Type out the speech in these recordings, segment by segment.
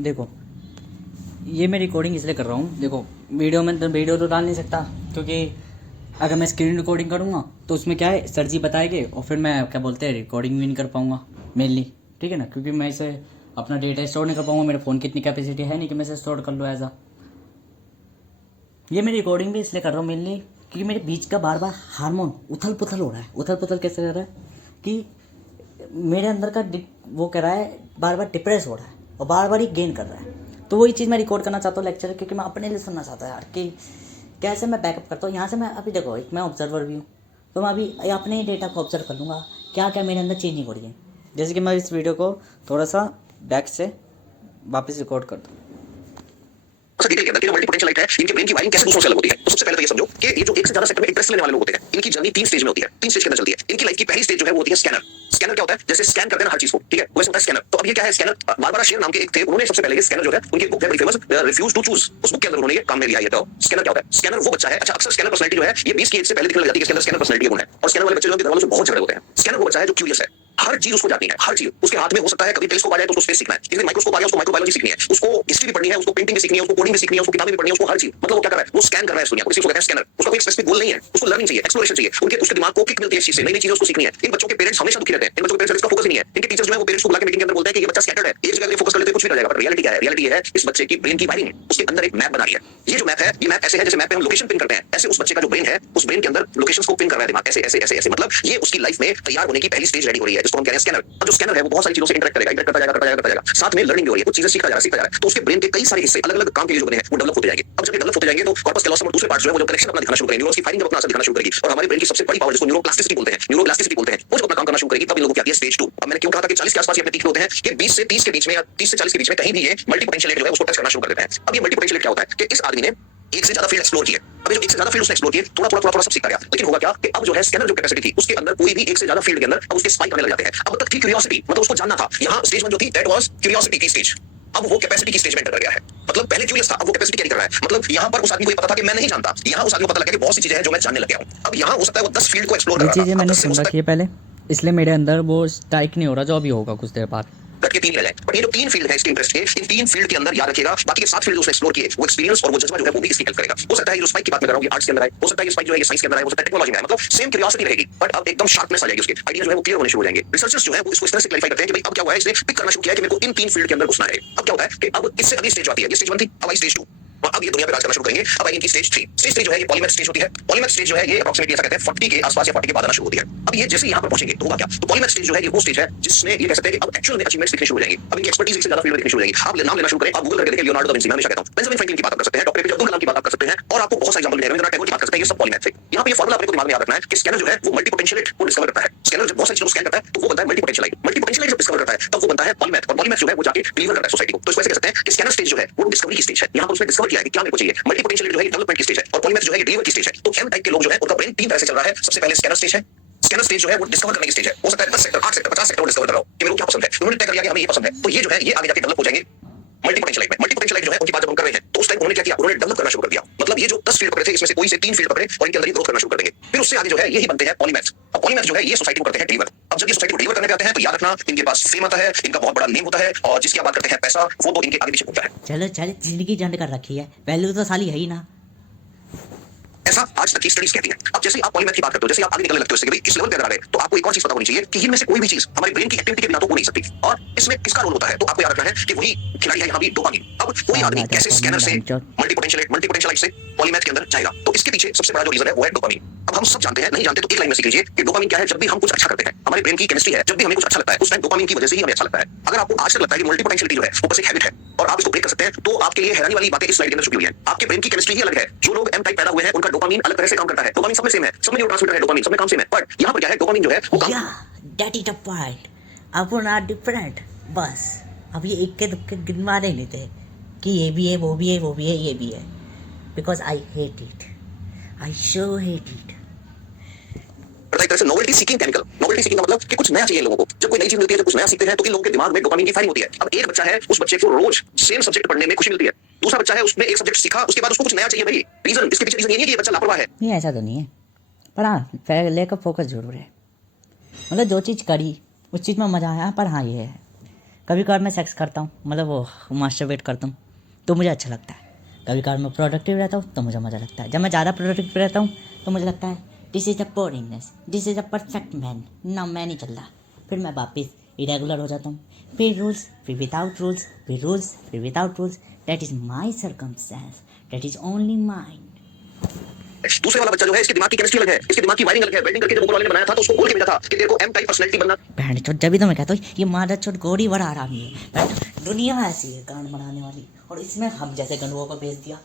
देखो, ये मैं रिकॉर्डिंग इसलिए कर रहा हूँ। देखो, वीडियो तो डाल नहीं सकता, क्योंकि अगर मैं स्क्रीन रिकॉर्डिंग करूँगा तो उसमें क्या है, सर जी बताएंगे और फिर मैं क्या बोलते हैं रिकॉर्डिंग भी नहीं कर पाऊँगा मेनली। ठीक है ना, क्योंकि मैं इसे अपना डेटा स्टोर नहीं कर पाऊँगा। मेरे फ़ोन की इतनी कैपेसिटी है नहीं कि मैं इसे स्टोर कर लूँ ये मैं रिकॉर्डिंग भी इसलिए कर रहा हूँ मेनली, क्योंकि मेरे बीच का बार बार हार्मोन उथल पुथल हो रहा है। उथल पुथल कैसे हो रहा है कि मेरे अंदर का वो कह रहा है, बार बार डिप्रेस हो रहा है और बार बार ही गेन कर रहा है। तो वही चीज़ मैं रिकॉर्ड करना चाहता हूँ लेक्चर, क्योंकि मैं अपने लिए सुनना चाहता हूँ यार कि कैसे मैं बैकअप करता हूँ। यहाँ से मैं अभी देखो, एक मैं ऑब्जर्वर भी हूँ, तो मैं अभी अपने ही डेटा को ऑब्जर्व कर लूँगा क्या क्या मेरे अंदर चेंजिंग हो रही है। जैसे कि मैं इस वीडियो को थोड़ा सा बैक से वापस रिकॉर्ड कर दूँ। डिटेल के अंदर मल्टी पोटेंशियल लाइट है, इनके ब्रेन की वायरिंग कैसे दूसरों से अलग होती है। तो सबसे पहले तो ये समझो कि ये जो एक से ज्यादा सेक्टर में इंटरेस्ट लेने वाले लोग होते हैं, इनकी जर्नी 3 स्टेज में होती है, 3 स्टेज के अंदर चलती है। इनकी लाइफ की पहली स्टेज जो है वो होती है स्कैनर। स्कैनर क्या होता है, जैसे स्कैन करते हैं ना हर चीज को, ठीक है, वैसे होता है स्कैनर। तो अब ये क्या है स्कैनर, बारबरा शेर नाम के एक थे, उन्होंने सबसे पहले ये स्कैनर जो है, उनकी बुक है बड़ी फेमस, रिफ्यूज टू चूज, उस बुक के अंदर उन्होंने ये काम में लिया है। तो स्कैनर क्या होता है, स्कैनर वो बच्चा है, अच्छा अक्सर स्कैनर पर्सनालिटी जो है ये 20 की एज से पहले दिखने लग जाती है, इसके अंदर स्कैनर पर्सनालिटी गुण है। और स्कैनर वाले बच्चे जो घर वालों से बहुत झगड़े होते हैं। स्कैनर वो बच्चा है जो क्यूरियस है, हर चीज उसको जाननी है, हर चीज उसके हाथ में हो सकता है। कभी टेलीस्कोप आ जाए तो उसको स्पेस सीखना है, किसी माइक्रोस्कोप आ गया उसको माइक्रोबायोलॉजी सीखनी है, उसको हिस्ट्री भी पढ़नी है, उसको पेंटिंग भी सीखनी है, उसको कोडिंग भी सीखनी है, उसको किताबें भी पढ़नी है, उसको हर चीज, मतलब वो क्या कर रहा है, वो स्कैन कर रहा है इस दुनिया को। इसी को कहते हैं स्कैनर। उसका कोई स्पेसिफिक गोल नहीं है, उसको लर्निंग चाहिए, एक्सप्लोरेशन चाहिए, उसके दिमाग को किक मिलती है इस चीज से, नई नई चीजें उसको सीखनी है। इन बच्चों के पेरेंट्स हमेशा दुखी रहते हैं, इन बच्चों के पेरेंट्स का फोकस नहीं है। इनके टीचर्स जो है वो पेरेंट्स को बुला के मीटिंग के अंदर बोलते हैं कि ये बच्चा स्कैटर्ड है, एक जगह फोकस कर लेते हैं कुछ भी कर जाएगा। पर रियलिटी क्या है, रियलिटी है इस बच्चे की ब्रेन की वायरिंग उसके अंदर एक मैप बना रही है। ये जो मैप है, ये मैप ऐसे है जैसे मैप पे हम लोकेशन पिन करते हैं, ऐसे उस बच्चे का जो ब्रेन है, उस ब्रेन के अंदर लोकेशंस को पिन कर रहा है दिमाग, ऐसे ऐसे ऐसे ऐसे। मतलब ये उसकी लाइफ में तैयार होने की पहली स्टेज रेडी हो रही है, जिसको हम कह रहे हैं स्कैनर। अब जो स्कैनर है वो बहुत सारी चीजों से इंटरेक्ट करेगा, इंटरेक्ट करता जाएगा, करता जाएगा, करता जाएगा, साथ में लर्निंग भी हो रही है, कुछ चीजें सीखता जा रहा है। तो उसके ब्रेन के कई सारे हिस्से अलग अलग काम के लिए जो बने हैं वो डेवलप होते जाएंगे। अब जब ये डेवलप होते जाएंगे तो कॉर्पस कैलोसम और दूसरे पार्ट्स जो है वो जब कनेक्शन अपना दिखाना शुरू करेंगे, न्यूरॉन्स की फायरिंग जब अपना असर दिखाना शुरू करेगी और हमारे ब्रेन की सबसे बड़ी पावर जिसको न्यूरोप्लास्टिसिटी बोलते हैं, न्यूरोप्लास्टिसिटी बोलते हैं, वो जब अपना काम करना शुरू करेगी, तब इन लोगों की आती है स्टेज 2। अब मैंने क्यों कहा था कि 40 के आसपास ये अपने पीक होते हैं, कि 20 से 30 के बीच में या 30 से 40 के बीच में कहीं भी ये मल्टी पोटेंशियल जो है उसको टच करना शुरू कर देते हैं। अब ये मल्टी पोटेंशियल क्या होता है कि इस आदमी ने एक से ज्यादा फील्ड एक्सप्लोर किए। अब जो एक से ज्यादा फील्ड उसने एक्सप्लोर किए, थोड़ा सब सीखता गया, लेकिन होगा क्या कि अब जो है स्कैनर जो कैपेसिटी थी उसके अंदर कोई भी एक से ज्यादा फील्ड के अंदर अब उसके स्पाइक आने लग जाते हैं। अब तक थी क्यूरियोसिटी, मतलब उसको जानना था। यहाँ स्टेज 1 जो थी दैट वाज क्यूरियोसिटी की स्टेज, अब वो कैपेसिटी की स्टेज में एंटर कर गया है। मतलब पहले क्यूरियस था, अब वो कैपेसिटी कैरी कर रहा है। मतलब यहाँ पर उस आदमी को ये पता था कि मैं नहीं जानता, यहाँ उस आदमी को पता लगा कि बहुत सी चीजें हैं जो मैं जानने लग गया हूँ। अब यहाँ हो सकता है वो 10 फील्ड को एक्सप्लोर कर ये रहा था। चीज़ें मैंने सुन रखी है पहले, इसलिए मेरे अंदर वो स्ट्राइक नहीं हो रहा जो अभी होगा कुछ देर बाद। कट के 3 रह जाए। बट ये जो 3 फील्ड है इसके इंटरेस्ट के, इन 3 फील्ड के अंदर याद रखिएगा बाकी के 7 फील्ड उसने एक्सप्लोर किए, वो एक्सपीरियंस और वो जज्बा जो है वो भी इसकी हेल्प करेगा। हो सकता है ये जो स्पाइक की बात मैं कर रहा हूँ ये आर्ट्स के अंदर आए, हो सकता है ये स्पाइक जो है ये साइंस के अंदर आए, हो सकता है टेक्नोलॉजी में आए, मतलब सेम क्यूरियोसिटी रहेगी बट अब एकदम शार्पनेस आ जाएगी, उसके आइडिया जो है वो क्लियर होने शुरू हो जाएंगे। रिसर्चर्स जो है वो इसको इस तरह से क्लैरिफाई करते हैं कि भाई अब क्या हुआ है, इसने पिक करना शुरू किया है कि मेरे को इन 3 फील्ड के अंदर घुसना है। अब क्या होता है कि अब इससे अगली स्टेज आती है, ये स्टेज 1 थी, अब आई स्टेज 2, अब ये दुनिया पे राज करना शुरू करेंगे। अब आई इनकी स्टेज 3। स्टेज 3 जो है ये पॉलीमेथ स्टेज होती है। पॉलीमेथ स्टेज जो है ये अप्रोक्सीमेटली ऐसा कहते हैं 40 के आसपास या 40 के बाद आना शुरू होती है। अब ये जैसे यहाँ पर पहुंचेंगे तो होगा क्या, तो पॉलीमेथ स्टेज जो है ये वो स्टेज है जिसमें ये कह सकते हैं कि अब एक्चुअल में अचीवमेंट्स दिखने शुरू हो जाएंगे। अब इनकी एक्सपर्टीज एक से ज्यादा फील्ड में दिखनी शुरू हो जाएगी। आप नाम लेना शुरू करें, आप गूगल करके देखिए, लियोनार्डो दा विंची, मैं हमेशा कहता हूं बेंजामिन फ्रैंकलिन की बात कर सकते हैं, डॉक्टर एपीजे अब्दुल कलाम की बात कर सकते हैं और आपको बहुत सारे एग्जांपल मिलेंगे, रविंद्रनाथ टैगोर की बात कर सकते हैं, ये सब पॉलीमेथ थे। यहाँ पे ये फार्मूला अपने को दिमाग में याद रखना है कि स्कैनर जो है वो मल्टी पोटेंशियल को डिस्कवर करता है। स्कैनर जब बहुत सारी चीजों को स्कैन करता है तो वो बनता है मल्टी पोटेंशियल। मल्टी पोटेंशियल जब डिस्कवर करता है तब वो बनता है पॉलीमेथ, और पॉलीमेथ जो है वो जाके डिलीवर करता है सोसाइटी को। तो इस वजह से कह सकते हैं कि स्कैनर स्टेज जो है वो डिस्कवरी की स्टेज है। यहाँ पर उसने डिस्कवर किया है कि क्या मेरे को चाहिए। मल्टी पोटेंशियल जो है डेवलपमेंट की स्टेज है और पॉलीमेथ जो है डिलीवर की स्टेज है। तो एम टाइप के लोग जो है उनका ब्रेन 3 तरह से चल रहा है। सबसे पहले स्कैनर स्टेज है, स्कैनर स्टेज जो है वो डिस्कवर करने की स्टेज है। हो सकता है 10 सेक्टर, 8 सेक्टर, 50 सेक्टर डिस्कवर कर रहा हूं कि मेरे को क्या पसंद है, उन्होंने तय कर लिया कि हमें ये पसंद है, तो ये जो है ये आगे जाके डेवलप हो जाएंगे मल्टी पोटेंशियल लाइफ में। मल्टी पोटेंशियल लाइफ जो है उनकी बात जब हम कर रहे हैं तो उस टाइम उन्होंने क्या किया, उन्होंने डेवलप करना शुरू कर दिया। मतलब ये जो 10 फील्ड पकड़े थे इसमें से कोई से 3 फील्ड पकड़े और इनके अंदर ही ग्रोथ करना शुरू कर देंगे। फिर उससे आगे जो है यही बनते हैं पॉलीमेथ। अब पॉलीमेथ जो है ये सोसाइटी को करते हैं डिलीवर। अब जब ये सोसाइटी को डिलीवर करने पे आते हैं तो याद रखना इनके पास फेम आता है, इनका बहुत बड़ा नेम होता है और जिसकी आप बात करते हैं पैसा, वो तो इनके आगे पीछे घूमता है। चलो चलो, जिंदगी जंड कर रखी है, वैल्यू तो साली है ही ना, ऐसा आज तक की स्टडीज कहती हैं। अब जैसे आप पॉलीमेथ की बात करते हो, जैसे आप आगे निकलने लगते हो इससे कि भाई इस लेवल पे अगर आ गए तो आपको एक और चीज पता होनी चाहिए कि इनमें से कोई भी चीज हमारे ब्रेन की एक्टिविटी के बिना तो हो नहीं सकती और इसमें किसका रोल होता है। तो आपको याद रखना है कि वही खिलाड़ी है यहाँ भी डोपामिन। अब कोई आदमी कैसे स्कैनर से मल्टी पोटेंशियल से पॉलीमेथ के अंदर जाएगा, तो इसके पीछे सबसे बड़ा जो रीजन है वो है डोपामिन। अब हम सब जानते हैं, नहीं जानते तो एक लाइन में सीख लीजिए कि डोपामिन क्या है। जब भी हम कुछ अच्छा करते हैं, हमारे ब्रेन की केमिस्ट्री है, जब भी हमें कुछ अच्छा लगता है उस टाइम डोपामिन की वजह से ही हमें अच्छा लगता है। अगर आपको आज तक लगता है कि मल्टी पोटेंशियलिटी जो है वो बस एक हैबिट है और आप इसको ब्रेक कर सकते हैं, तो आपके लिए हैरानी वाली बातें इस स्लाइड के अंदर छुपी हुई है। आपके ब्रेन की केमिस्ट्री ही अलग है। जो लोग एम टाइप पैदा हुए हैं उनका डोपामिन अलग तरह से काम करता है। डोपामिन सब में सेम है, सब में न्यूरोट्रांसमीटर है, डोपामिन सब में काम सेम है, बट यहाँ पर क्या है, डोपामिन जो है वो काम दैट इज द पॉइंट। अपन आर डिफरेंट, बस अब ये इक्के दुक्के गिनवाने नहीं थे कि ये भी है, वो भी है, वो भी है, ये भी है, because I hate it, I so hate it. एक तरह से novelty seeking chemical. Novelty seeking का मतलब कि कुछ नया चाहिए लोगों को। जब कोई नई चीज मिलती है, जब कुछ नया सीखते हैं तो इन लोगों के दिमाग में डोपामिन की फायरिंग होती है। अब एक बच्चा है, उस बच्चे को रोज सेम सब्जेक्ट पढ़ने में खुशी मिलती है। दूसरा बच्चा है, उसने एक सब्जेक्ट सीखा, उसके बाद उसको कुछ नया चाहिए। भाई रीजन इसके पीछे रीजन ये नहीं है कि ये बच्चा लापरवाह है, नहीं ऐसा तो नहीं है, पर हाँ पहले का फोकस जरूर है। मतलब जो चीज़ करी उस चीज़ में मज़ा आया, पर हाँ ये है कभी कभार मैं सेक्स करता हूँ, मतलब वो मास्टरबेट करता हूँ, तो मुझे अच्छा लगता है। कभी कभार मैं प्रोडक्टिव रहता हूँ तो मुझे मज़ा लगता है। जब मैं ज़्यादा प्रोडक्टिव रहता हूँ तो मुझे लगता है this is a boringness, this is a perfect man, ना मैं नहीं चल रहा। फिर मैं वापस इरेगुलर हो जाता हूँ। फिर रूल्स, फिर विदाउट रूल्स, फिर रूल्स, फिर without rules. That is my circumstance, that is only mine. दूसरे वाला बच्चा जो है, इसके दिमाग की केमिस्ट्री अलग है, इसके दिमाग की वायरिंग अलग है। वेल्डिंग करके जब ऊपर वाले ने बनाया था तो उसको बोल के भेजा था कि तेरे को एम टाइप पर्सनैलिटी बनना। बहन चोट, जब भी तो मैं कहता हूँ ये मादा चोट गोरी बड़ा आरामी है। बट दुनिया ऐसी है गांड बनाने वाली, और इसमें हम जैसे गंडुओं को भेज दिया,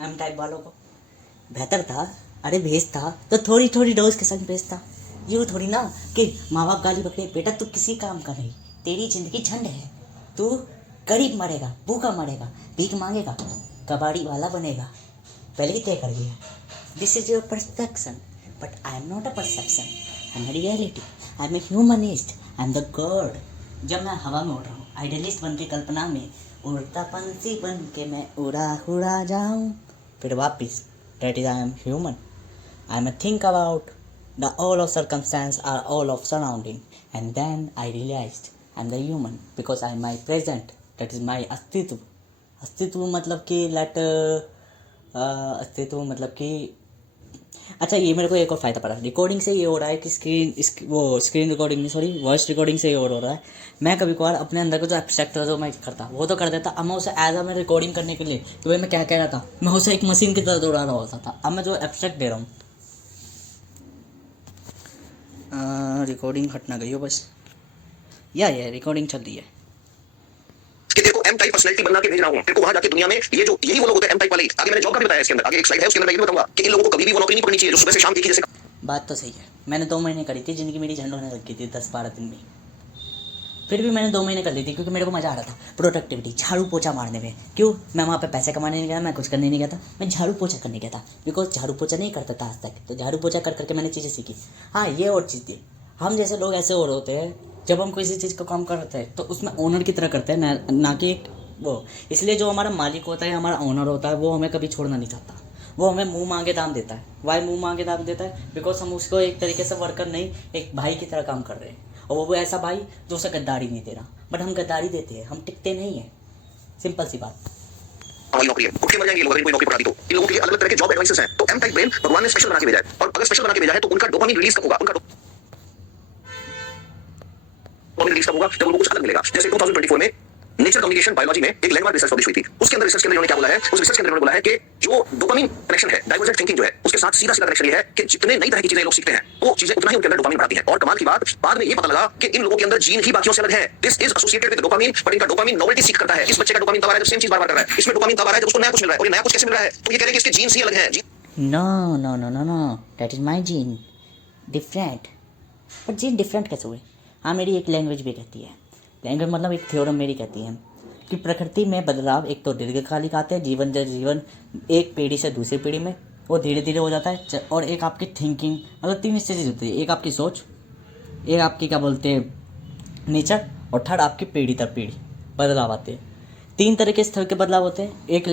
एम टाइप वालों को। बेहतर था, अरे भेजता तो थोड़ी थोड़ी डोज के संग भेजता। यूँ थोड़ी ना कि माँ बाप गाली पकड़े, बेटा तू किसी काम का नहीं, तेरी जिंदगी झंड है, तू गरीब मरेगा, भूखा मरेगा, भीख मांगेगा, कबाड़ी वाला बनेगा, पहले ही तय कर गया। This is your perception, but I am not a perception, I am a reality, I am a humanist, I am the God. जब मैं हवा में उड़ रहा हूँ आइडियलिस्ट बन के, कल्पना में उड़ता पंछी बन के मैं उड़ा उड़ा जाऊँ, फिर वापिस that is I am human. I am a think about the all of circumstance are all of surrounding, and then I realized I am the human because I am my present, that is my अस्तित्व। अस्तित्व मतलब कि अस्तित्व मतलब कि अच्छा, ये मेरे को एक और फ़ायदा पड़ा। रिकॉर्डिंग से ये हो रहा है कि स्क्रीन रिकॉर्डिंग नहीं, सॉरी, वॉइस रिकॉर्डिंग से ये और हो रहा है। मैं कभी कभार अपने अंदर का जो एब्स्ट्रैक्ट था जो मैं करता वो तो कर देता। अब मैं उसे एज मैं रिकॉर्डिंग करने के लिए कि भाई मैं क्या कह रहा था, मैं उसे एक मशीन की तरह दौड़ा रहा होता था। अब मैं जो एब्स्ट्रैक्ट दे रहा हूँ, रिकॉर्डिंग हटना गई हो बस, या रिकॉर्डिंग चल रही है कि तेरे को एम टाइप पर्सनैलिटी बना के भेज रहा हूं। तेरे को वहां जाके दुनिया में ये जो यही वो लोग होते हैं एम टाइप वाले। आगे मैंने जॉब का भी बताया, इसके अंदर आगे एक स्लाइड है, उसके अंदर मैं ये भी बताऊंगा कि इन लोगों को कभी भी वो नौकरी नहीं पकड़नी चाहिए जो सुबह से शाम एक ही जैसे। बात तो सही है। मैंने 2 महीने करी थी, जिंदगी मेरी झंड होने लगी थी 10-12 दिन में। फिर भी मैंने 2 महीने कर ली थी क्योंकि मेरे को मज़ा आ रहा था प्रोडक्टिविटी, झाड़ू पोछा मारने में। क्यों? मैं वहाँ पे पैसे कमाने नहीं गया, मैं कुछ करने नहीं गया था, मैं झाड़ू पोछा करने गया था। बिकॉज झाड़ू पोछा नहीं करता था आज तक, तो झाड़ू पोछा कर करके मैंने चीज़ें सीखी। हाँ, ये और चीज़ थी, हम जैसे लोग ऐसे और होते हैं, जब हम किसी चीज़ का काम करते हैं तो उसमें ओनर की तरह करते हैं, ना कि वो। इसलिए जो हमारा मालिक होता है, हमारा ओनर होता है, वो हमें कभी छोड़ना नहीं चाहता। वो हमें मुंह मांगे दाम देता है। वाई मुंह मांगे दाम देता है? बिकॉज हम उसको एक तरीके से वर्कर नहीं, एक भाई की तरह काम कर रहे हैं, और वो ऐसा भाई जो उसे गद्दारी नहीं दे रहा। बट हम गद्दारी देते हैं, हम टिकते नहीं हैं। सिंपल सी बात। हमारी नौकरी है, भूखे मर जाएंगे ये लोग अगर कोई नौकरी पकड़ा दी तो। इन लोगों के लिए अलग अलग तरह के जॉब एडवाइसेस हैं। तो एम टाइप ब्रेन भगवान ने स्पेशल बना के भेजा है, और अगर स्पेशल बना के भेजा है तो उनका डोपामिन रिलीज कब होगा? उनका डोपामिन रिलीज कब होगा? जब उनको कुछ अलग मिलेगा। जैसे 2024 में नेचर कम्युनिकेशन बायोलॉजी में एक लैंडमार्क रिसर्च पब्लिश हुई थी। उसके अंदर रिसर्च के अंदर इन्होंने क्या बोला है? उस रिसर्च के अंदर इन्होंने बोला है कि जो डोपामिन कनेक्शन है, डाइवर्जेंट थिंकिंग जो है, उसके साथ सीधा सीधा कनेक्शन ये है कि जितने नई तरह की चीजें लोग सीखते हैं वो चीजें उतना ही उनके अंदर डोपामिन बढ़ाती हैं। और कमाल की बात, बाद में ये पता लगा कि इन लोगों के अंदर जीन ही बाकियों से अलग है। This is associated with dopamine, but इनका डोपामिन नोवेल्टी सीख करता है। इस बच्चे का डोपामिन तब आ रहा है जब सेम चीज बार-बार कर रहा है। इसमें डोपामिन तब आ रहा है जब उसको नया कुछ मिल रहा है। और ये नया कुछ कैसे मिल रहा है? तो ये कह रहे हैं कि इसके जीन्स ही अलग हैं। No no no no no, that is my gene different. But gene different कैसे हुए? हाँ, मेरी एक लैंग्वेज भी कहती है, लैंग्वेज मतलब एक थ्योरम मेरी कहती है कि प्रकृति में बदलाव एक तो दीर्घकालिक आते हैं, जीवन जब जीवन एक पीढ़ी से दूसरी पीढ़ी में वो धीरे धीरे हो जाता है। और एक आपकी थिंकिंग, मतलब 3 स्टेजेस होती है। एक आपकी सोच, एक आपकी क्या बोलते हैं नेचर, और थर्ड आपकी पीढ़ी दर पीढ़ी बदलाव आते हैं। 3 तरह के स्तर के बदलाव होते हैं। एक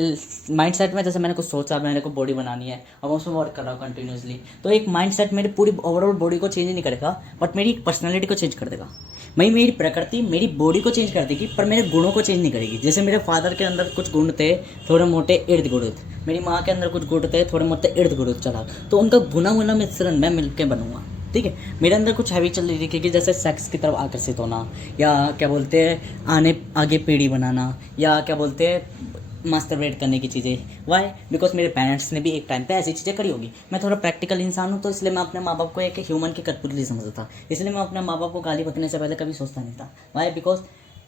माइंड सेट में, जैसे मैंने कुछ सोचा, मैंने को बॉडी बनानी है, अब मैं उसमें वर्क कर रहा हूँ कंटिन्यूसली, तो एक माइंड सेट मेरी पूरी ओवरऑल बॉडी को चेंज नहीं करेगा, बट मेरी पर्सनैलिटी को चेंज कर देगा। मेरी प्रकृति मेरी बॉडी को चेंज कर देगी, पर मेरे गुणों को चेंज नहीं करेगी। जैसे मेरे फादर के अंदर कुछ गुण थे, थोड़े मोटे इर्द गिर्द, मेरी माँ के अंदर कुछ गुण थे, थोड़े मोटे इर्द गिर्द चला, तो उनका गुना गुना मिश्रण मैं मिलकर बनूंगा। ठीक है, मेरे अंदर कुछ हैवी चल रही थी कि जैसे सेक्स की तरफ आकर्षित होना, या क्या बोलते हैं आगे पीढ़ी बनाना, या क्या बोलते हैं मास्टरबेट करने की चीज़ें। वाई? बिकॉज मेरे पेरेंट्स ने भी एक टाइम पे ऐसी चीज़ें करी होगी। मैं थोड़ा प्रैक्टिकल इंसान हूँ, तो इसलिए मैं अपने माँ बाप को एक ह्यूमन की कठपुतली समझता था। इसलिए मैं अपने माँ बाप को गाली बकने से पहले कभी सोचता नहीं था। वाई? बिकॉज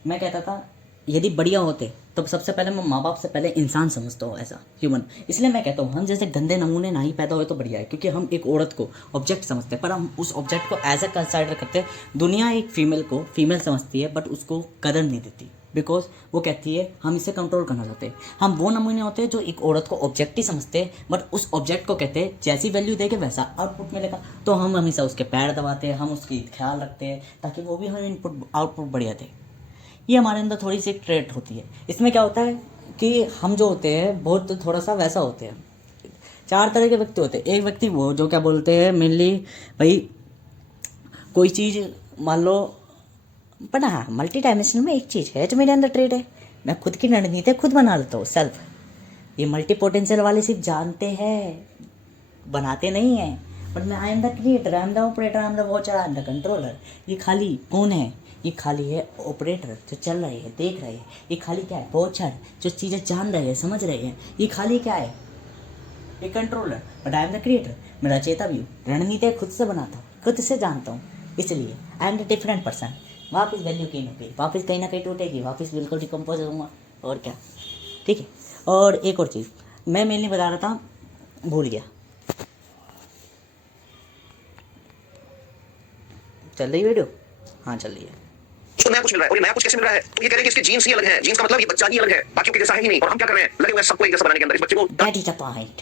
मैं कहता था यदि बढ़िया होते तो सबसे पहले मैं माँ बाप से पहले इंसान समझता हूँ, ऐसा ह्यूमन। इसलिए मैं कहता हूँ हम जैसे गंदे नमूने ना ही पैदा हुए तो बढ़िया है, क्योंकि हम एक औरत को ऑब्जेक्ट समझते हैं, पर हम उस ऑब्जेक्ट को एज ए कंसिडर करते हैं। दुनिया एक फीमेल को फीमेल समझती है, बट उसको कदर नहीं देती, बिकॉज वो कहती है हम इसे कंट्रोल करना चाहते हैं। हम वो नमूने होते हैं जो एक औरत को ऑब्जेक्ट ही समझते हैं, बट उस ऑब्जेक्ट को कहते हैं जैसी वैल्यू देके वैसा आउटपुट मिलेगा, तो हम हमेशा उसके पैर दबाते हैं, हम उसकी ख्याल रखते हैं ताकि वो भी हमें इनपुट आउटपुट बढ़िया दे। ये हमारे अंदर थोड़ी सी एक ट्रेट होती है। इसमें क्या होता है कि हम जो होते हैं बहुत थोड़ा सा वैसा होते हैं। 4 तरह के व्यक्ति होते हैं। एक व्यक्ति वो जो क्या बोलते हैं मेनली, भाई कोई चीज़ मान लो पर हाँ, मल्टी डायमेंशनल में एक चीज़ है जो मेरे अंदर ट्रेड है, मैं खुद की रणनीति खुद बना लेता हूँ सेल्फ। ये मल्टी पोटेंशियल वाले सिर्फ जानते हैं, बनाते नहीं हैं। बट मैं आई am the creator, I am the operator, I am the watcher, I am the controller. ये खाली कौन है? ये खाली है ऑपरेटर जो चल रहे हैं, देख रहे हैं। ये खाली क्या है? वॉचर जो चीज़ें जान रहे हैं, समझ रहे हैं। ये खाली क्या है? ये controller. But I am the creator, मैं रचयिता भी हूँ। रणनीति खुद से बनाता हूँ, खुद से जानता हूँ, इसलिए आई एम द डिफरेंट पर्सन। वापस वैल्यू कहीं ना कहीं टूटेगी, वापस बिल्कुल डिकम्पोज होऊंगा। और क्या, ठीक है। और एक और चीज़ मैं मेनली बता रहा था, भूल गया। चल रही वीडियो? हाँ चल रही है। इसको नया कुछ मिल रहा है, और ये नया कुछ कैसे मिल रहा है? तो ये कह रहे हैं कि इसके जीन्स ही अलग हैं। जीन्स का मतलब ये बच्चा ही अलग है, बाकियों के जैसा है ही नहीं। और हम क्या कर रहे हैं? लगे हुए हैं सबको एक जैसा बनाने के अंदर। इस बच्चे को दैट इज द पॉइंट।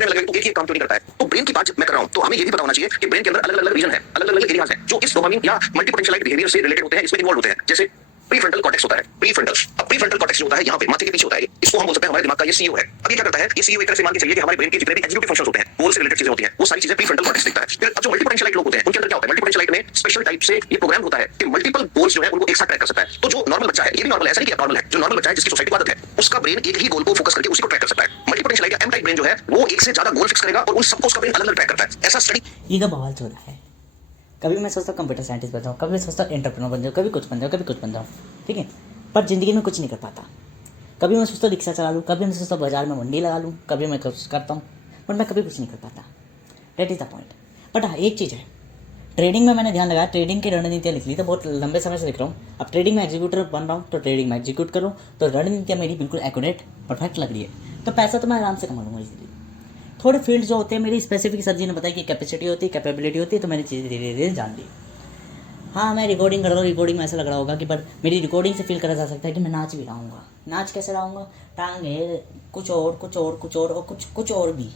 लगे तो एक ही काम क्यों नहीं करता है? तो ब्रेन की बात जब मैं कर रहा हूं तो हमें ये भी पता होना चाहिए कि ब्रेन के अंदर अलग अलग रीजन है, अलग अलग एरियाज हैं जो इस डोपामिन या मल्टीपोटेंशियल बिहेवियर से रिलेटेड होते हैं, इसमें इन्वॉल्व होते हैं। जैसे प्रीफ्रंटल कॉर्टेक्स होता है, प्रीफ्रंटल। अब प्रीफ्रंटल कॉर्टेक्स जो होता है यहाँ पे माथे के पीछे होता है, इसको हम बोल सकते हैं हमारे दिमाग का ये सीईओ है। अब ये क्या करता है? ये सीईओ एक तरह से मान के चलिए कि हमारे ब्रेन के जितने भी एग्जीक्यूटिव फंक्शंस होते हैं, गोल से रिलेटेड चीजें होती हैं, वो सारी चीजें प्रीफ्रंटल कॉर्टेक्स देखता है। फिर अब जो मल्टीपोटेंशियल लोग होते हैं उनके अंदर क्या होता है? मल्टीपोटेंशियल में स्पेशल टाइप से ये प्रोग्राम होता है कि मल्टीपल गोल्स जो है उनको एक साथ ट्रैक कर सकता है। तो जो नॉर्मल बच्चा है, ये भी नॉर्मल है, ऐसा नहीं कि नॉर्मल है, जो नॉर्मल बच्चा है जिसकी सोसाइटी की आदत है, उसका ब्रेन एक ही गोल को फोकस करके उसी को ट्रैक कर सकता है। मल्टीपोटेंशियल या एम टाइप ब्रेन जो है वो एक से ज्यादा गोल फिक्स करेगा और उन सबको उसका ब्रेन अलग अलग ट्रैक करता है। ऐसा स्टडी ये का बवाल चल रहा है। कभी मैं सोचता हूँ कंप्यूटर साइंटिस्ट बन जाऊँ, कभी मैं सोचता हूँ एंटरप्रेन्योर बन जाऊँ, कभी कुछ बन जाऊँ, कभी कुछ बन जाऊँ, ठीक है। पर ज़िंदगी में कुछ नहीं कर पाता। कभी मैं सोचता हूँ रिक्शा चला लूँ, कभी मैं सोचता हूँ बाजार में मंडी लगा लूँ, कभी मैं कुछ करता हूँ, बट मैं कभी कुछ नहीं कर पाता। That is the point. But हाँ, एक चीज़ है, ट्रेडिंग में मैंने ध्यान लगाया, ट्रेडिंग की रणनीतियाँ लिख ली तो बहुत लंबे समय से लिख रहा हूँ। अब ट्रेडिंग में एग्जीक्यूटर बन रहा हूँ तो ट्रेडिंग में एग्जीक्यूट करूँ तो रणनीतियाँ मेरी बिल्कुल एक्यूरेट परफेक्ट लग रही है, तो पैसा तो मैं आराम से कमा लूँगा इजीली। थोड़े फील्ड जो होते हैं मेरी स्पेसिफिक, सर जी ने बताया कि कैपेसिटी होती है, कैपेबिलिटी होती है, तो मैंने चीज़ें धीरे धीरे जान ली। हाँ, मैं रिकॉर्डिंग कर रहा हूँ, रिकॉर्डिंग में ऐसा लग रहा होगा कि, पर मेरी रिकॉर्डिंग से फील करा जा सकता है कि मैं नाच भी रहा। नाच कैसे रहा? टांगे कुछ और कुछ और कुछ और कुछ और भी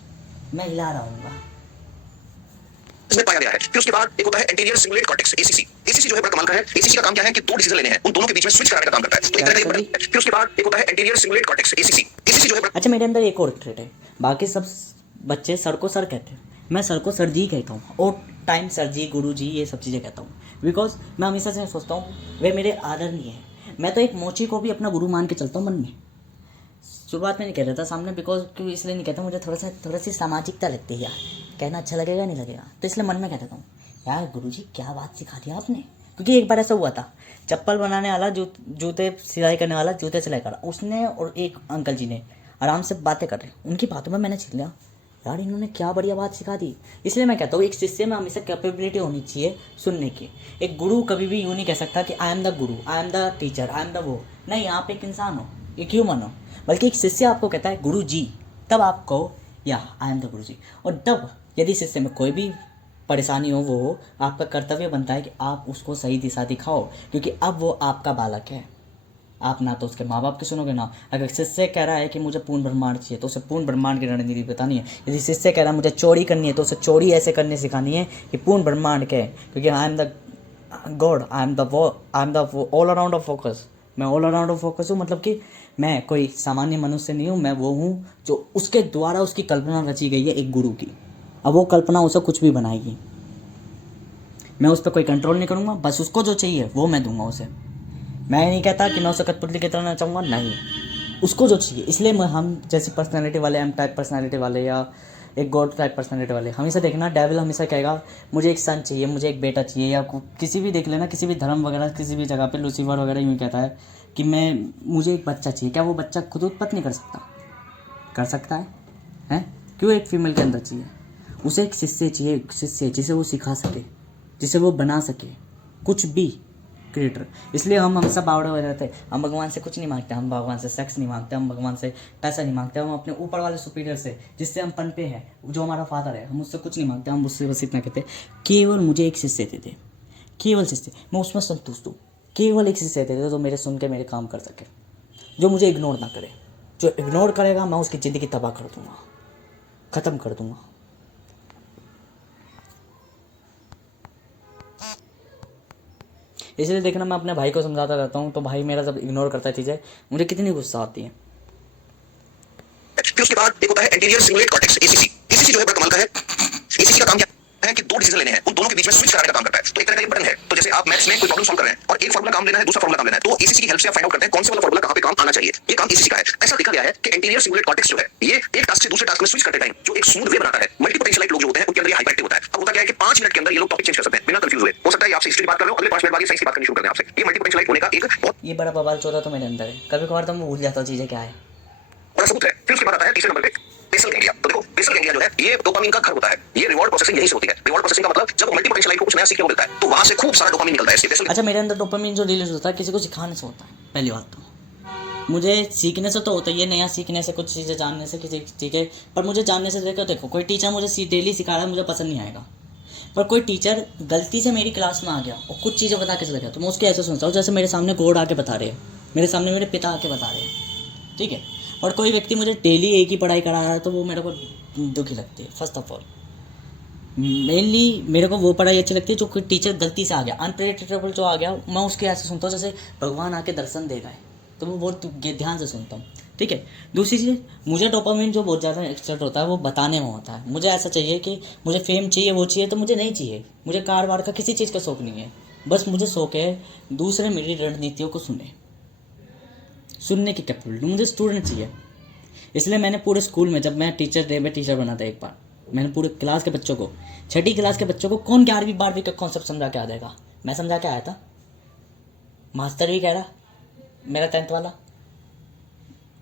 मैं हिला रहा हूँ। इसमें पाया गया है। फिर उसके बाद एक होता है anterior simulate cortex, ACC. ACC जो है बड़ा कमाल का है। एसीसी का काम क्या है कि दो डिसीजन लेने हैं, उन दोनों के बीच में स्विच कराने का काम करता है। तो एक तरह का फिर उसके बाद एक होता है anterior simulate cortex, ACC. ACC जो है अच्छा, मेरे अंदर एक और ट्रेट है। बाकी सब बच्चे सर को सर कहते हैं, मैं सर को सर जी कहता हूँ, और टाइम सर जी, गुरु जी, ये सब चीज़ें कहता हूँ। बिकॉज मैं हमेशा से सोचता हूँ वे मेरे आदरणीय है। मैं तो एक मोची को भी अपना गुरु मान के चलता हूँ मन में। शुरुआत में नहीं कह रहा था सामने, बिकॉज क्यों इसलिए नहीं कहता, मुझे थोड़ा सी सामाजिकता लगती है यार, कहना अच्छा लगेगा नहीं लगेगा, तो इसलिए मन में कहता हूँ यार गुरुजी क्या बात सिखा दिया आपने। क्योंकि एक बार ऐसा हुआ था, चप्पल बनाने वाला, जूते सिलाई करने वाला, जूते सिलाई कर रहा, उसने और एक अंकल जी ने आराम से बातें कर रहे, उनकी बातों में मैंने छीन लिया यार इन्होंने क्या बढ़िया बात सिखा दी। इसलिए मैं कहता हूँ एक शिष्य में हमेशा कैपेबिलिटी होनी चाहिए सुनने की। एक गुरु कभी भी यूँ नहीं कह सकता कि आई am the Guru, I am the teacher, I am the वो, नहीं, आप एक इंसान हो, एक ह्यूमन हो। बल्कि एक शिष्य आपको कहता है गुरु जी, तब आप कहो या आई एम द गुरु जी। और तब यदि शिष्य में कोई भी परेशानी हो, वो आपका कर्तव्य बनता है कि आप उसको सही दिशा दिखाओ, क्योंकि अब वो आपका बालक है। आप ना तो उसके माँ बाप की सुनोगे ना। अगर शिष्य कह रहा है कि मुझे पूर्ण ब्रह्मांड चाहिए तो उसे पूर्ण ब्रह्मांड की रणनीति बतानी है। यदि शिष्य कह रहा है मुझे चोरी करनी है तो उसे चोरी ऐसे करने सिखानी है कि पूर्ण ब्रह्मांड के, क्योंकि आई am the God, I am the all around of focus. मैं ऑल अराउंड ऑफ फोकस हूँ, मतलब कि मैं कोई सामान्य मनुष्य नहीं हूँ, मैं वो हूँ जो उसके द्वारा उसकी कल्पना रची गई है एक गुरु की। अब वो कल्पना उसे कुछ भी बनाएगी, मैं उस पर कोई कंट्रोल नहीं करूँगा, बस उसको जो चाहिए वो मैं दूंगा उसे। मैं नहीं कहता कि मैं उसे कठपुतली की तरह नचाऊंगा, नहीं, उसको जो चाहिए। इसलिए मैं, हम जैसी पर्सनैलिटी वाले, एम टाइप पर्सनैलिटी वाले या एक गॉड टाइप पर्सनैलिटी वाले, हमेशा देखना डेविल हमेशा कहेगा मुझे एक सन चाहिए, मुझे एक बेटा चाहिए, या किसी भी देख लेना, किसी भी धर्म वगैरह, किसी भी जगह पे लूसीफर वगैरह यूँ कहता है कि मुझे एक बच्चा चाहिए। क्या वो बच्चा खुद उत्पत्ति नहीं कर सकता? कर सकता है? क्यों एक फीमेल के अंदर चाहिए? उसे एक शिष्य चाहिए, एक शिष्य जिसे वो सिखा सके, जिसे वो बना सके कुछ भी, क्रिएटर। इसलिए हम हमेशा बावड़े हो जाते हैं। हम भगवान से कुछ नहीं मांगते, हम भगवान से सेक्स नहीं मांगते, हम भगवान से पैसा नहीं मांगते, हम अपने ऊपर वाले सुपीरियर से, जिससे हम पनपे हैं, जो हमारा फादर है, हम उससे कुछ नहीं मांगते। हम उससे बस इतना कहते केवल मुझे एक शिष्य दे दे, केवल शिष्य, मैं उसमें संतुष्ट हूँ। केवल एक शिष्य दे दे जो मेरे सुन के मेरे काम कर सके, जो मुझे इग्नोर ना करे। जो इग्नोर करेगा मैं उसकी ज़िंदगी तबाह कर दूँगा, ख़त्म कर दूँगा। इसलिए देखना, मैं अपने भाई को समझाता रहता हूँ, तो भाई मेरा जब इग्नोर करता है चीज़ें, मुझे कितनी गुस्सा आती है। फिर उसके बाद एक होता है anterior simulate cortex, ACC. ACC जो है बड़ा कमाल का है। एसीसी का काम क्या है कि दो डिसीजन लेने हैं, उन दोनों के बीच में स्विच कराने का काम करता है। तो एक तरह का ये बटन है। तो जैसे आप मैथ्स में कोई प्रॉब्लम सॉल्व कर रहे हैं और फॉर्मूला काम लेना है, दूसरा फॉर्मूला काम लेना है, तो एसीसी की हेल्प से आप फाइंड आउट करते हैं कौन से वाला फॉर्मूला कहां पे काम आना चाहिए। ये काम एसीसी का है। ऐसा देखा गया है कि एंटीरियर सिंगुलेट कॉर्टेक्स जो है, ये एक टास्क से दूसरे टास्क में स्विच करते टाइम जो एक स्मूथ वे बनाता है। मल्टीपोटेंशियलाइट लोग जो होते हैं उनके अंदर ये हाइपर एक्टिव होता है। अब होता क्या है कि 5 मिनट के अंदर ये लोग टॉपिक चेंज कर सकते हैं बिना कंफ्यूज हुए। हो सकता है आपसे हिस्ट्री की बात कर लो, अगले 5 मिनट बाद ये साइंस की बात करनी शुरू कर दें आपसे। ये मल्टीपोटेंशियलाइट होने का एक बहुत ये बड़ा बवाल चौथा तो मेरे अंदर है, कभी कभार तो मैं भूल जाता हूँ चीज़ें क्या है। बड़ा सबूत है। फिर उसके बाद आता है तीसरे नंबर पे बेसल गैंग्लिया। तो देखो बेसल गैंग्लिया जो है ये डोपामिन का घर होता है। ये रिवॉर्ड प्रोसेसिंग यहीं से होती है। रिवॉर्ड प्रोसेसिंग का मतलब जब मल्टीपोटेंशियलाइट को कुछ नया सीखने को मिलता है तो वहां से खूब सारा डोपामिन निकलता है। इसलिए बेसल अच्छा, मेरे अंदर डोपामिन जो रिलीज होता है किसी को सिखाने से होता है। पहली बात तो मुझे सीखने से तो होता ही है, नया सीखने से, कुछ चीज़ें जानने से किसी चीज़ें, पर मुझे जानने से देखो कोई टीचर मुझे डेली सिखा रहा है, मुझे पसंद नहीं आएगा। पर कोई टीचर गलती से मेरी क्लास में आ गया और कुछ चीज़ें बता के चला गया तो मैं उसके ऐसे सुनता हूँ जैसे मेरे सामने गॉड आके बता रहे हैं, मेरे सामने मेरे पिता आके बता रहे हैं, ठीक है। और कोई व्यक्ति मुझे डेली एक ही पढ़ाई करा रहा है तो वो मेरे को दुखी लगती है। फर्स्ट ऑफ ऑल मेनली मेरे को वो पढ़ाई अच्छी लगती है जो कोई टीचर गलती से आ गया, अनप्रेडिक्टेबल जो आ गया, मैं उसके ऐसे सुनता हूँ जैसे भगवान आके दर्शन देगा है, तो मैं बहुत ध्यान से सुनता हूँ, ठीक है। दूसरी चीज़, मुझे डोपामिन जो बहुत ज़्यादा एक्सटेंट होता है वो बताने में होता है। मुझे ऐसा चाहिए कि मुझे फेम चाहिए, वो चाहिए, तो मुझे नहीं चाहिए। मुझे कार वार का किसी चीज़ का शौक नहीं है। बस मुझे शौक है दूसरे मेरी रणनीतियों को सुनने की कैपेबिलिटी। मुझे स्टूडेंट चाहिए। इसलिए मैंने पूरे स्कूल में, जब मैं टीचर डे में टीचर बना था एक बार, मैंने पूरे क्लास के बच्चों को, 6ठी क्लास के बच्चों को कौन 11वीं 12वीं का कॉन्सेप्ट समझा के आ जाएगा, मैं समझा के आया था। मास्टर भी कह रहा, मेरा 10th वाला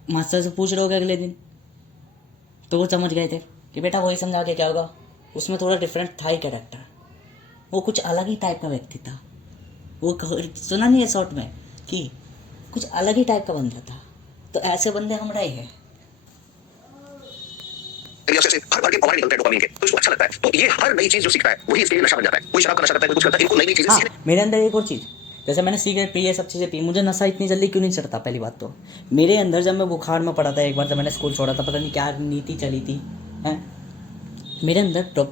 मास्टर से पूछ रहे होगे अगले दिन, तो वो समझ गए थे कि बेटा वही समझा के क्या होगा। उसमें थोड़ा डिफरेंट था ही कैरेक्टर, वो कुछ अलग ही टाइप का व्यक्ति था। वो सुना नहीं है शॉर्ट में कि कुछ अलग ही टाइप का बंदा था। तो ऐसे बंदे हम रहे हैं। से हर बार के पॉइंट निकलते हैं डोपामिन के, तो इसको अच्छा लगता है। तो ये हर नई चीज जो सीखता है वही इसके लिए नशा बन जाता है। कोई शराब का नशा करता है, कोई कुछ करता है, इनको नई नई चीजें सीखने। मेरे अंदर एक और चीज़, जैसे मैंने सिगरेट पी, ये सब चीज़ें पी, मुझे नशा इतनी जल्दी क्यों नहीं चढ़ता। पहली बात तो मेरे अंदर जब मैं बुखार में पड़ा था एक बार, जब मैंने स्कूल छोड़ा था, पता नहीं क्या नीति चली थी, हैं, मेरे अंदर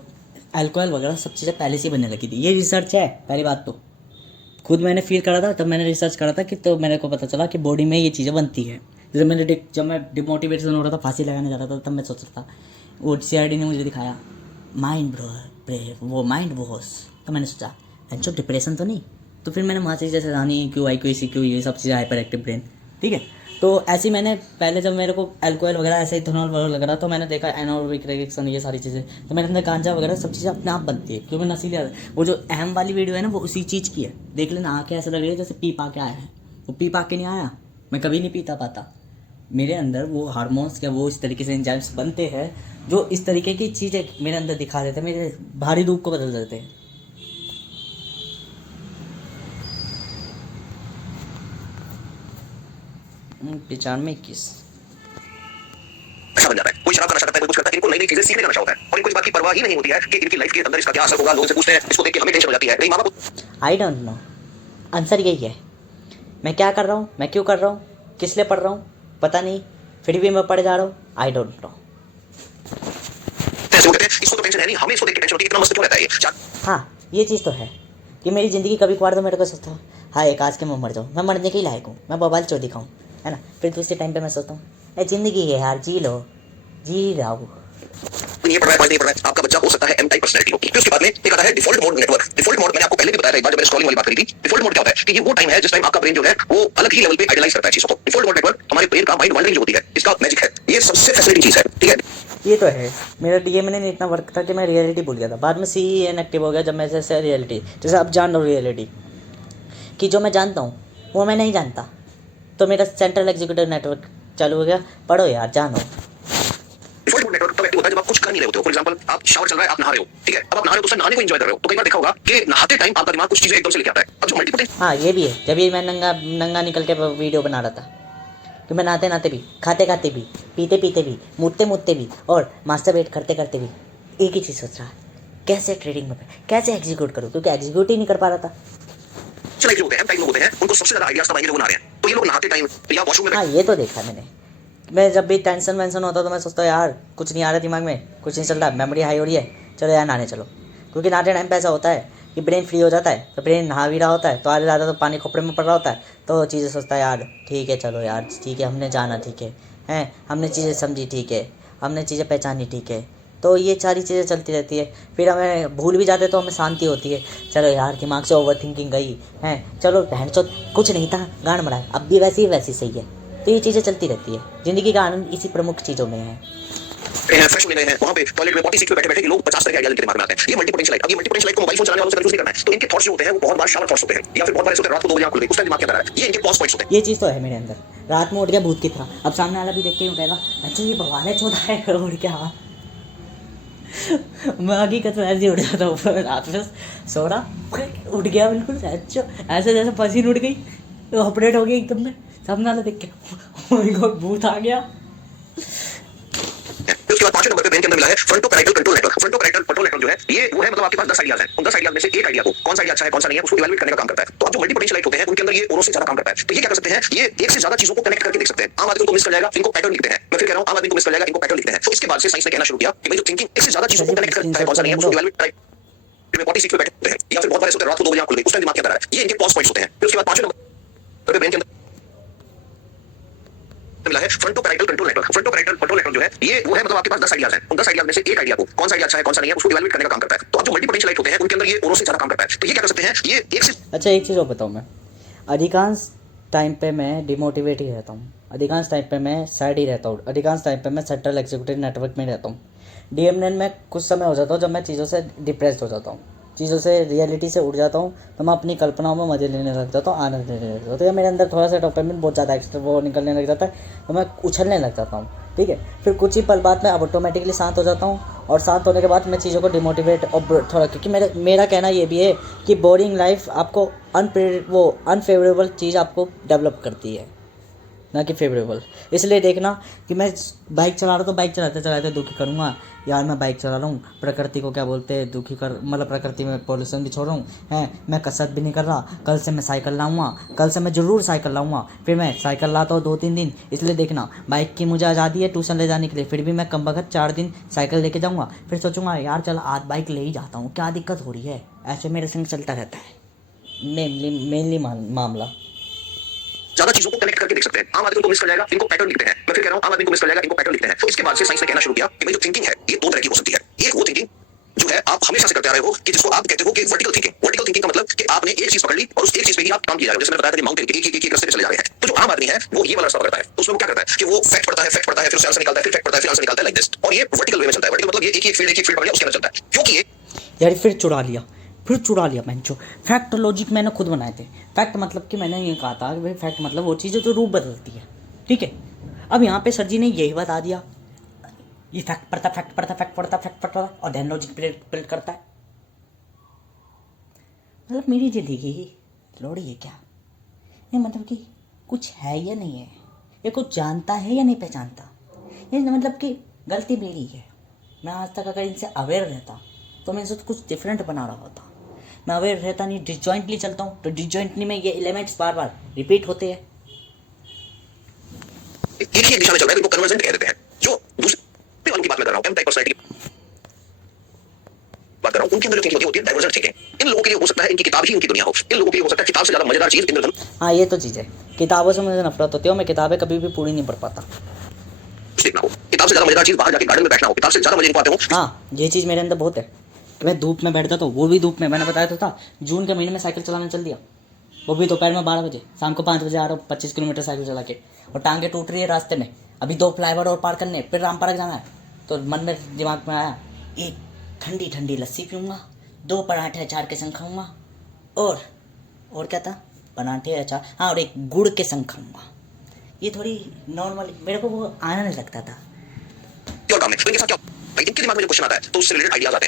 अल्कोहल वगैरह सब चीज़ें पहले से ही बनने लगी थी। ये रिसर्च है। पहली बात तो खुद मैंने फील करा था, तब मैंने रिसर्च करा था कि, तो मेरे को पता चला कि बॉडी में ये चीज़ें बनती है। जैसे जब मैं डिमोटिवेशन हो रहा था, फांसी लगाने जा रहा था, तब मैं सोच रहा था, वो CID ने मुझे दिखाया माइंड ब्रो, वो माइंड वॉश, तो मैंने सोचा जो डिप्रेशन तो नहीं। तो फिर मैंने वहाँ से जैसे रानी QIQ ये सब चीज़ें, हाइपर एक्टिव ब्रेन, ठीक है। तो ऐसे ही मैंने पहले, जब मेरे को अल्कोहल वगैरह ऐसे इथेनॉल वगैरह लग रहा, तो मैंने देखा एनोरोबिक रिएक्शन, ये सारी चीज़ें, तो मेरे अंदर गांजा वगैरह सब चीज़ें अपने आप बनती है, क्योंकि नशीली। वो जो अहम वाली वीडियो है ना, वो उसी चीज़ की है। देख लेना, आँखें ऐसे लग रही है जैसे पी पा के आया है। वो पी पा के नहीं आया, मैं कभी नहीं पीता पाता। मेरे अंदर वो हार्मोन्स के वो इस तरीके से एंजाइम्स बनते हैं जो इस तरीके की चीज़ें मेरे अंदर दिखा देते हैं, मेरे भारी रूप को बदल देते हैं। विचार में किस नशा बन जाता है। कोई शराब का नशा करता है, कोई कुछ करता है, इनको नई नई चीजें सीखने का नशा होता है। और इनको इस बात की परवाह ही नहीं होती है कि इनकी लाइफ के अंदर इसका क्या असर होगा। लोगों से पूछते हैं, इसको देख के हमें टेंशन हो जाती है। नहीं, माँ बाप आई डोंट नो, आंसर यही है। मैं क्या कर रहा हूँ, मैं क्यों कर रहा हूँ, किस लिए पढ़ रहा हूँ, पता नहीं, फिर भी मैं पढ़ जा रहा हूँ। I don't know. ऐसे कहते हैं इसको तो टेंशन है नहीं, हमें इसको देख के टेंशन होती है, इतना मस्त क्यों रहता है ये। हाँ, ये चीज़ तो है कि मेरी ज़िंदगी कभी कभार तो मेरे को सोचता हूँ, हाँ एक आज के मैं मर जाऊँ, मैं मरने के ही लायक हूँ, मैं बवाल चो दिखाऊँ, है ना। फिर दूसरे टाइम पे मैं सोचता हूँ ज़िंदगी है यार, जी लो, जी रहा हूँ। ये पढ़ रहा है, नहीं पढ़ रहा है, आपका बच्चा हो सकता है M टाइप पर्सनैलिटी हो। फिर उसके बाद में एक आता है default mode network. Default mode मैंने आपको पहले भी बताया था एक बार जब मैंने स्क्रॉलिंग वाली बात करी थी। डिफॉल्ट मोड क्या होता है कि ये वो टाइम है जिस टाइम आपका ब्रेन जो है वो अलग ही लेवल पे आइडियलाइज करता है चीजों को। डिफॉल्ट मोड नेटवर्क हमारे ब्रेन का माइंड वांडरिंग जो होती है, इसका मैजिक है। ये सबसे फैसिनेटिंग चीज है, ठीक है। ये तो है। मेरा DMN ने इतना वर्क था कि मैं रियलिटी भूल गया था। बाद में CEN एक्टिव हो गया जब मैं जैसे रियलिटी, जैसे अब जान रहा हूँ रियलिटी कि जो मैं जानता हूँ वो मैं नहीं जानता। तो मेरा सेंट्रल एग्जीक्यूटिव नेटवर्क चालू हो गया, पढ़ो यार, जानो। डिफॉल्ट मोड नेटवर्क तब एक्टिव होता है जब आप कुछ कर नहीं रहे होते हो। फॉर एग्जांपल आप शावर चल रहा है, आप नहा रहे हो, ठीक है। अब आप नहा रहे हो तो उससे नहाने को एंजॉय कर रहे हो। तो कई बार देखा होगा कि नहाते टाइम आपका दिमाग कुछ चीजें एकदम से लेके आता है। अब जो मल्टीपोटेंशियल, हाँ ये भी है। जब ये मैं नंगा निकल के वीडियो बना रहा था, तो मैं नहाते नहाते भी, खाते खाते भी, पीते पीते भी, मुड़ते मुड़ते भी और मास्टरबेट करते करते भी एक ही चीज़ सोच रहा है, कैसे ट्रेडिंग में कैसे एग्जीक्यूट करूँ, क्योंकि एग्जीक्यूट ही नहीं कर पा रहा था। जो होते हैं M टाइप लोग होते हैं, उनको सबसे ज्यादा आइडियाज तब आएंगे जब वो नहा रहे हैं। तो ये लोग नहाते टाइम या वॉशरूम में, हाँ ये तो देखा मैंने। मैं जब भी टेंशन वेंशन होता तो मैं सोचता हूँ यार कुछ नहीं आ रहा दिमाग में, कुछ नहीं चल रहा, मेमोरी हाई हो रही है, चलो यार नहाने चलो। क्योंकि नहाते टाइम पे ऐसा होता है कि ब्रेन फ्री हो जाता है, तो ब्रेन नहा भी रहा होता है, तो आधे ज़्यादा तो पानी खोपड़े में पड़ रहा होता है, तो चीज़ें सोचता है यार ठीक है, चलो यार ठीक है, हमने जाना ठीक है, हैं हमने चीज़ें समझी ठीक है, हमने चीज़ें पहचानी ठीक है, तो ये सारी चीज़ें चलती रहती है। फिर हमें भूल भी जाते तो हमें शांति होती है, चलो यार दिमाग से ओवर थिंकिंग गई है, चलो बहन चो कुछ नहीं था, गांड मरा है, अब भी वैसे ही वैसी सही है। तो ये चीज़ें चलती रहती है, ज़िंदगी का आनंद इसी प्रमुख चीज़ों में है। फ्रेश होने गए हैं वहां पे टॉयलेट में पॉटी सीट पे बैठे बैठे लोग 50 तरह के आइडिया इनके दिमाग में आते हैं। ये मल्टी पोटेंशियल लाइट, अब ये मल्टी पोटेंशियल लाइट को मोबाइल फोन चलाने वालों से कंफ्यूज नहीं करना है। तो इनके थॉट्स जो होते हैं वो बहुत बार शावर थॉट्स होते हैं, या फिर बहुत बार ऐसे होते हैं रात को 2 बजे आंख खुल गई, उस टाइम दिमाग के अंदर है, ये इनके पॉज पॉइंट्स होते हैं। ये चीज़ तो है मेरे अंदर, रात में उठ गया भूत की तरह, अब सामने वाला भी देख के यूँ कहेगा अच्छा ये बवाल है, 14 करोड़ क्या। मैं हकीकत में ऐसे ही उठ जाता हूँ, रात में सो रहा उठ गया बिल्कुल अच्छा, ऐसे जैसे पसीन उठ गई, तो ऑपरेट हो गया एकदम में, सामने वाला देख के oh my God, भूत आ गया। उसके बाद 5वें नंबर पे ब्रेन के अंदर मिला है fronto parietal control network. Fronto parietal control network जो है ये वो है, मतलब आपके पास 10 आइडियाज हैं, उन 10 आइडियाज में से एक आइडिया को कौन सा आइडिया अच्छा है कौन सा नहीं है उसको इवैल्यूएट करने का काम करता है। तो आप जो मल्टी पोटेंशियल लाइट होते हैं उनके अंदर ये औरों से ज्यादा काम करता है। तो ये क्या कर सकते हैं, ये एक से ज्यादा चीजों को कनेक्ट करके देख सकते हैं। आम आदमी को मिस कर जाएगा, इनको पैटर्न लिखते हैं। मैं फिर कह रहा हूं आम आदमी को मिस कर जाएगा, इनको पैटर्न लिखते हैं। तो इसके बाद से साइंस ने कहना शुरू किया कि भाई जो थिंकिंग एक से ज्यादा चीजों को कनेक्ट करता है कौन सा नहीं है उसको इवैल्यूएट पॉटी सीट पे बैठे होते हैं, या फिर बहुत बार ऐसे होते हैं रात को 2 बजे आंख खुल गई, उस टाइम दिमाग के अंदर है, ये इनके पॉज पॉइंट्स होते हैं। फिर उसके बाद 5वें नंबर पे ब्रेन के अंदर मिला है fronto parietal control network. Fronto parietal control network जो है ये वो है, मतलब आपके पास 10 आइडियाज हैं, उन 10 आइडियाज में से एक आइडिया को कौन सा आइडिया अच्छा है कौन सा नहीं है उसको इवैल्यूएट करने का काम करता है। तो आप जो मल्टी पोटेंशियल लाइट होते हैं उनके अंदर ये औरों से ज्यादा काम करता है। तो ये क्या कर सकते हैं, ये एक से अच्छा एक चीज़ और बताऊँ, मैं अधिकांश टाइम पे मैं डिमोटिवेट ही रहता हूँ, अधिकांश टाइम पे मैं सैड ही रहता हूँ, अधिकांश टाइम पे मैं सेंट्रल एग्जीक्यूटिव नेटवर्क में रहता हूँ। डीएमएन में कुछ समय हो जाता हूँ जब मैं चीज़ों से डिप्रेस्ड हो जाता हूँ, चीज़ों से रियलिटी से उठ जाता हूँ, तो मैं अपनी कल्पनाओं में मज़े लेने लग जाता हूँ, आनंद लेने लग जाता हूँ। तो या मेरे अंदर थोड़ा सा डोपामिन बहुत ज़्यादा एक्स्ट्रा वो निकलने लग जाता है, तो मैं उछलने लग जाता हूँ, ठीक है। फिर कुछ ही पल बाद में अब ऑटोमेटिकली शांत हो जाता हूँ, और शांत होने के बाद मैं चीज़ों को डिमोटिवेट और थोड़ा, क्योंकि मेरा कहना ये भी है कि बोरिंग लाइफ आपको अनफेवरेबल चीज़ आपको डेवलप करती है, ना कि फेवरेबल। इसलिए देखना कि मैं बाइक चला रहा हूँ तो बाइक चलाते चलाते दुखी करूँगा, यार मैं बाइक चला रहा हूँ, प्रकृति को क्या बोलते हैं दुखी कर, मतलब प्रकृति में पॉल्यूशन भी छोड़ रहा हूँ हैं, मैं कसरत भी नहीं कर रहा, कल से मैं साइकिल लाऊंगा, कल से मैं ज़रूर साइकिल लाऊंगा। फिर मैं साइकिल लाता हूँ 2-3 दिन, इसलिए देखना बाइक की मुझे आज़ादी है ट्यूशन ले जाने के लिए, फिर भी मैं कम वक्त 4 दिन साइकिल लेके जाऊँगा, फिर सोचूंगा यार चल आज बाइक ले ही जाता हूँ, क्या दिक्कत हो रही है। ऐसे मेरे संग चलता रहता है मेनली मामला। ज्यादा चीजों को कनेक्ट करके देख सकते हैं। आम आदमी को मिस कर जाएगा, इनको पैटर्न लिखते हैं। मैं फिर कह रहा हूं आम आदमी को मिस कर जाएगा, इनको पैटर्न लिखते हैं। तो इसके बाद से साइंस ने कहना शुरू किया कि भाई जो थिंकिंग है ये 2 तरह की हो सकती है। एक वो थिंकिंग जो है आप हमेशा से करते आ रहे हो कि जिसको आप कहते हो कि वर्टिकल थिंकिंग। वर्टिकल थिंकिंग का मतलब कि आपने एक चीज पकड़ ली और उस एक चीज पे ही आप काम किया जा रहे हो। जैसे मैंने बताया था कि माउंटेन एक रास्ते पे चले जा रहे हैं। तो जो आम आदमी है वो ये वाला रास्ता पकड़ता है। तो उसमें वो क्या करता है कि वो फैक्ट पढ़ता है, फिर उससे आंसर निकालता है, फिर फैक्ट पढ़ता है, फिर आंसर निकालता है, लाइक दिस। और ये वर्टिकल वे में चलता है। वर्टिकल मतलब ये एक फील्ड पकड़ लिया उसके अंदर चलता है, क्योंकि ये यार फिर चुरा लिया मैंने। जो फैक्ट लॉजिक मैंने खुद बनाए थे। फैक्ट मतलब कि मैंने ये कहा था कि भाई फैक्ट मतलब वो चीज़ जो रूप बदलती है, ठीक है। अब यहाँ पे सर जी ने यही बता दिया, ये फैक्ट पढ़ता और देन लॉजिक बिल्ड करता है। मतलब मेरी ज़िंदगी लोड़ी है क्या? ये मतलब कि कुछ है या नहीं है, ये कुछ जानता है या नहीं पहचानता, ये मतलब कि गलती मेरी है। मैं आज तक अगर इनसे अवेयर रहता तो मैं इनसे कुछ डिफरेंट बना रहा होता। मैं अवेयर रहता नहीं, डिसजॉइंटली चलता हूँ, तो डिसजॉइंटली में ये एलिमेंट्स बार बार रिपीट होते हैं। एक ही दिशा में चल रहा है, इनको कन्वर्जेंट कह देते हैं। जो दूसरे वालों की बात मैं कर रहा हूं, एम टाइप पर्सनालिटी बात कर रहा हूं, उनके अंदर जो थिंकिंग होती है डाइवर्जेंट थिंकिंग। इन लोगों के लिए हो सकता है इनकी किताब ही उनकी दुनिया हो। इन लोगों के लिए हो सकता है किताब से ज्यादा मजेदार चीज इंद्रधनुष। हाँ ये तो चीज़ है, किताबों से मुझे नफरत होती है, मैं किताबें कभी भी पूरी नहीं पढ़ पाता। देखना हो, किताब से ज्यादा मजेदार चीज बाहर जाके गार्डन में बैठना हो, किताब से ज्यादा मजे इनको आते हो। हाँ ये चीज़ मेरे अंदर बहुत है कि मैं धूप में बैठ जाता हूँ, वो भी धूप में। मैंने बताया तो था जून के महीने में साइकिल चलाने चल दिया, वो भी दोपहर में 12 बजे, शाम को 5 बजे आ रहा हूँ 25 किलोमीटर साइकिल चला के, और टांगे टूट रही है रास्ते में। अभी 2 फ्लाईओवर और पार करने, फिर राम पार्क जाना है। तो मन में दिमाग में आया एक ठंडी ठंडी लस्सी पीऊँगा, 2 पराठे अचार के संग खाऊँगा, और क्या था, पराठे अचार हाँ, और एक गुड़ के संग खाऊँगा। ये थोड़ी नॉर्मल मेरे को वो आना नहीं लगता था। और काम है तो इनके साथ क्या भाई, इनके दिमाग में जो क्वेश्चन आता है तो उससे रिलेटेड आइडियाज आते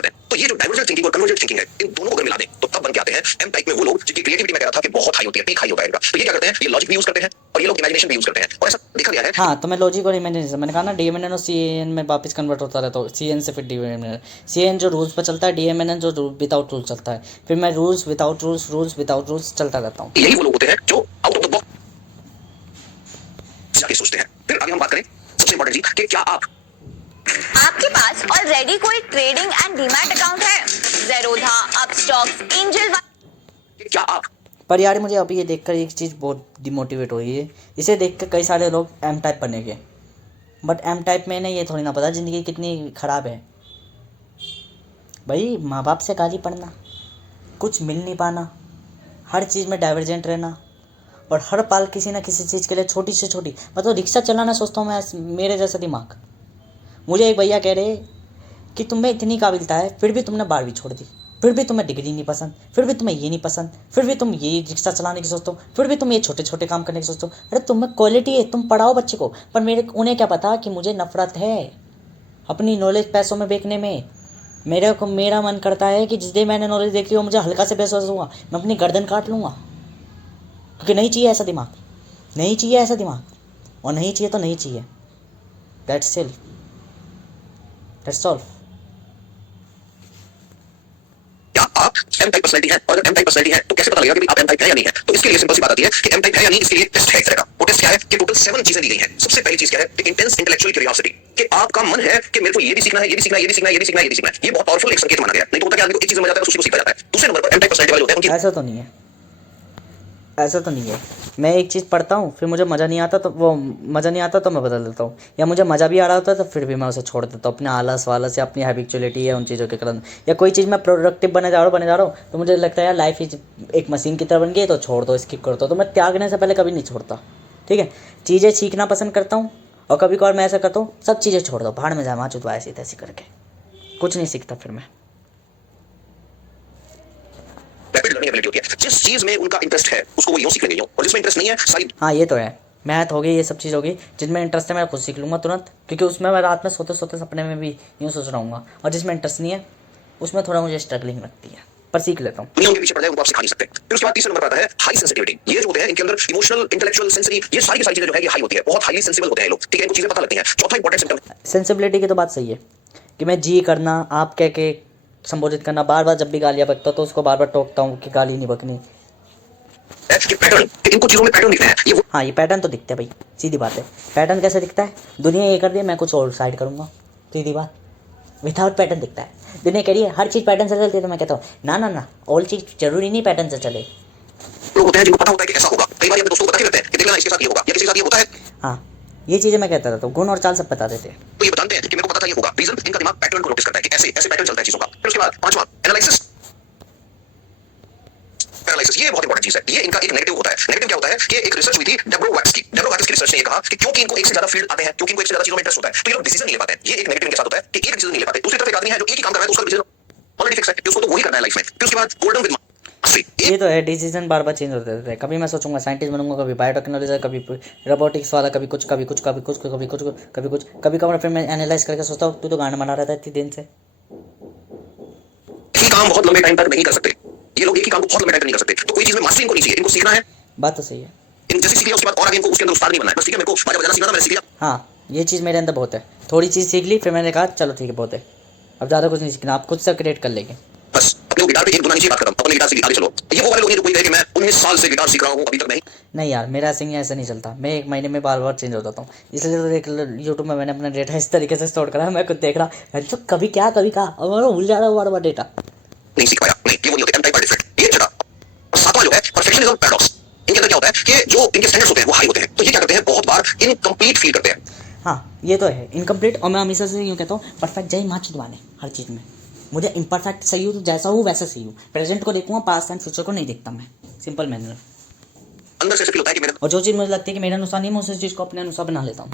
हैं। तो ये जो डाइवर्जेंट थिंकिंग और कन्वर्जेंट थिंकिंग है, इन दोनों को अगर मिला दें तो तब बन के आते हैं एम टाइप में वो लोग जिनकी क्रिएटिविटी में कह रहा था कि बहुत हाई होती है, पीक हाई होता है इनका। तो ये क्या करते हैं, ये लॉजिक भी यूज करते हैं और ये लोग इमेजिनेशन भी यूज करते हैं। और ऐसा देखा गया है। हाँ तो मैं लॉजिक और इमेजिनेशन, मैंने कहा ना डीएमएन और सीएन में वापस कन्वर्ट होता रहता हूँ, सीएन से फिर डीएमएन। सीएन जो रूल्स पर चलता है, डीएमएन जो विदाउट रूल्स चलता है, फिर मैं रूल्स विदाउट रूल्स चलता रहता हूँ। यही वो लोग होते हैं जो आउट ऑफ द बॉक्स जाके सोचते हैं। फिर आगे हम बात करें सबसे इंपॉर्टेंट चीज कि क्या आपके पास ऑलरेडी कोई ट्रेडिंग एंड डीमैट अकाउंट है, ज़ेरोधा, अपस्टॉक्स, एंजल क्या आप पर यार मुझे अभी ये देखकर एक चीज़ बहुत डिमोटिवेट हो रही है, इसे देखकर कई सारे लोग एम टाइप बनेंगे। बट एम टाइप में इन्हें ये थोड़ी ना पता ज़िंदगी कितनी ख़राब है भाई। माँ बाप से गाली पढ़ना, कुछ मिल नहीं पाना, हर चीज़ में डाइवर्जेंट रहना, और हर पल किसी ना किसी चीज़ के लिए छोटी से छोटी, मतलब रिक्शा चलाना सोचता हूँ मैं, मेरे जैसा दिमाग। मुझे एक भैया कह रहे कि तुम्हें इतनी काबिलता है, फिर भी तुमने 12वीं छोड़ दी, फिर भी तुम्हें डिग्री नहीं पसंद, फिर भी तुम्हें ये नहीं पसंद, फिर भी तुम ये रिक्शा चलाने की सोचते हो, फिर भी तुम ये छोटे छोटे काम करने की सोचते हो। अरे तुम्हें क्वालिटी है, तुम पढ़ाओ बच्चे को। पर उन्हें क्या पता कि मुझे नफरत है अपनी नॉलेज पैसों में बेचने में। मेरा मन करता है कि जिस दिन मैंने नॉलेज देखी हो, मुझे हल्का से पैसा दूंगा, मैं अपनी गर्दन काट लूँगा, क्योंकि नहीं चाहिए ऐसा दिमाग, नहीं चाहिए ऐसा दिमाग, और नहीं चाहिए तो नहीं चाहिए। That's all. क्या आप एम टाइप पर्सनैलिटी है? और अगर एम टाइप पर्सनैलिटी है तो कैसे पता लगेगा कि आप एम टाइप है या नहीं है? तो इसके लिए सिंपल सी बात आती है कि एम टाइप है या नहीं, इसके लिए टेस्ट है इस तरह का। वो टेस्ट क्या है कि टोटल 7 चीजें दी गई हैं। सबसे पहली चीज क्या है? इंटेंस इंटेलेक्चुअल क्यूरियोसिटी, कि आपका मन है कि मेरे को ये भी सीखना है, ये भी सीखना है, ये भी सीखना है, ये भी सीखना है, ये भी सीखना है। ये बहुत पावरफुल एक संकेत माना गया है। नहीं तो होता क्या, आदमी को एक चीज में मजा आता है तो उसी को सीखता जाता है। दूसरे नंबर पर एम टाइप पर्सनैलिटी वाले होते हैं उनकी ऐसा तो नहीं है, ऐसा तो नहीं है। मैं एक चीज़ पढ़ता हूँ, फिर मुझे मज़ा नहीं आता तो मैं बदल देता हूँ, या मुझे मज़ा भी आ रहा होता है तो फिर भी मैं उसे छोड़ देता हूँ अपने आलस वालस या अपनी हैबिचुअलिटी है उन चीज़ों के कारण। या कोई चीज़ मैं प्रोडक्टिव बने जा रहा हूँ तो मुझे लगता है यार लाइफ इज एक मशीन की तरह बन गई है, तो छोड़ दो, स्किप कर दो। तो मैं त्यागने से पहले कभी नहीं छोड़ता, ठीक है। चीज़ें सीखना पसंद करता हूँ, और कभी कभार मैं ऐसा करता हूँ, सब चीज़ें छोड़ दो, भाड़ में जाए माँ चुदवा, ऐसी तैसी करके कुछ नहीं सीखता फिर मैं। रैपिड लर्निंग एबिलिटी होती है। जिस चीज में उनका इंटरेस्ट है उसको वो यूं सीख लेंगे, और जिसमें इंटरेस्ट नहीं है सारी। हाँ ये तो है, मैथ हो गई, ये सब चीज़ होगी, जिसमें इंटरेस्ट है मैं खुद सीख लूँगा तुरंत, क्योंकि उसमें मैं रात में सोते सोते सपने में भी यूँ सोच रहा हूँ। और जिसमें इंटरेस्ट नहीं है उसमें थोड़ा मुझे स्ट्रगलिंग लगती है, पर सीख लेता हूँ। दुनिया उनके पीछे पड़ जाए उनको आप सिखा नहीं सकते। फिर उसके बाद तीसरे नंबर पर आता है हाई सेंसिटिविटी। ये जो होते हैं इनके अंदर इमोशनल, इंटेलेक्चुअल, सेंसरी, ये सारी की सारी चीजें जो है ये हाई होती है, बहुत हाईली सेंसिबल होते हैं लोग, ठीक है, इनको चीजें पता लगती हैं। चौथा इंपॉर्टेंट सिम्टम सेंसिबिलिटी की तो बात सही है कि मैं जी करना, आप कह के संबोधित करना, बार बार जब भी गालियाँ बकता तो उसको बार बार टोकता हूँ कि गाली नहीं बकनी। है कि पैटर्न, कि इनको चीजों में पैटर्न दिखते हैं। ये वो हाँ ये पैटर्न तो दिखते हैं भाई, सीधी बात है। पैटर्न कैसे दिखता है? दुनिया ये कर रही है, मैं कुछ और साइड करूँगा, सीधी बात, विदाउट पैटर्न दिखता है। दुनिया कह रही है हर चीज़ पैटर्न से चलती है, तो मैं कहता हूँ ना ना ना, ऑल चीज़ जरूरी नहीं पैटर्न से चले। लोग होते हैं जिनको पता होता है कि ऐसा होगा। कई बार अपने दोस्तों को बता के रहते हैं कि देखना इसके साथ ये होगा या किसी के साथ ये होता है, हाँ ये चीज़ें मैं कहता रहता हूँ, गुण और चाल सब बता देते हैं। तो ये बताते हैं कि मेरे को पता था ये होगा। रीजन, इनका दिमाग पैटर्न को नोटिस करता है कि ऐसे ऐसे पैटर्न चलता है चीजों का। फिर उसके बाद पांचवा एनालिसिस पैरालिसिस। ये बहुत इंपॉर्टेंट चीज है। ये इनका एक नेगेटिव होता है। नेगेटिव क्या होता है कि एक रिसर्च हुई थी डेब्रोवैक्स की रिसर्च ने ये कहा कि क्योंकि इनको एक से ज्यादा फील्ड आते हैं, क्योंकि इनको एक से ज्यादा चीजों में इंटरेस्ट होता है, तो ये लोग डिसीजन नहीं ले पाते हैं। ये एक नेगेटिव इनके साथ होता है कि एक डिसीजन नहीं ले पाते। दूसरी तरफ एक आदमी है जो एक ही काम कर रहा है, तो उसका डिसीजन ऑलरेडी फिक्स है कि उसको तो वही करना है लाइफ में। फिर उसके बाद गोल्डन विद मास्टरी। ये तो है, डिसीजन बार बार चेंज होते रहते हैं। कभी मैं सोचूंगा साइंटिस्ट बनूंगा, कभी बायोटेक्नोलॉजी, कभी रोबोटिक्स वाला, कभी कुछ कभी कुछ कभी कुछ कभी कुछ कभी कुछ कभी कभार फिर मैं एनालाइज करके सोचता हूँ तू तो गाना बना रहा था इतनी दिन से। एक ही काम बहुत लंबे टाइम तक नहीं कर सकते ये लोग, एक ही काम को बहुत लंबे टाइम तक नहीं कर सकते। तो कोई चीज में मास्टरी इनको नहीं चाहिए, इनको सीखना है। बात तो सही है। इन जैसे सीख लिया उसके बाद और आगे इनको उसके अंदर उस्ताद नहीं बनना है। बस ठीक है, मेरे को बाजा बजाना सीखना था, मैंने सीख लिया। हाँ ये चीज़ मेरे अंदर बहुत है, थोड़ी चीज़ सीख ली, फिर मैंने कहा चलो ठीक है बहुत है, अब ज़्यादा कुछ नहीं सीखना, आप खुद से क्रिएट कर लेंगे। बस अपने गिटार पे एक दुना नीचे बात खत्म, अपने गिटार से आगे चलो। ये वो वाले लोग हैं जो कोई कहे कि मैं 19 साल से गिटार सीख रहा हूँ अभी तक नहीं यार, मेरा सिंगिंग ऐसा नहीं चलता, मैं एक महीने में बार बार चेंज हो जाता हूँ। इसलिए तो देख यूट्यूब में मैंने अपना डेटा इस तरीके से स्टोर करा है, मैं खुद देख रहा है तो कभी क्या कभी कहा, और मैं भूल जा रहा हूँ बार बार डेटा। नहीं सीख पाया। नहीं, ये वो नहीं होते, टाइप डिफरेंट, ये जगह। और सातवां जो है परफेक्शनिज्म पैराडॉक्स। इनके अंदर क्या होता है कि जो इनके स्टैंडर्ड्स होते हैं वो हाई होते हैं, तो ये क्या करते हैं, बहुत बार इनकम्प्लीट फील करते हैं। हाँ ये तो है इनकम्प्लीट, और मैं हमेशा से यूँ कहता हूँ परफेक्ट जय माँ चुदवाने हर चीज़ में। मुझे इम्परफेक्ट सही हूँ तो जैसा हूँ वैसा सही हूँ, प्रेजेंट को देखूँगा, पास्ट एंड फ्यूचर को नहीं देखता मैं, सिंपल मैनर। अंदर से फील होता है कि मेरा और जो चीज़ मुझे लगती है कि मेरे अनुसार नहीं, मैं उस चीज़ को अपने अनुसार बना लेता हूँ।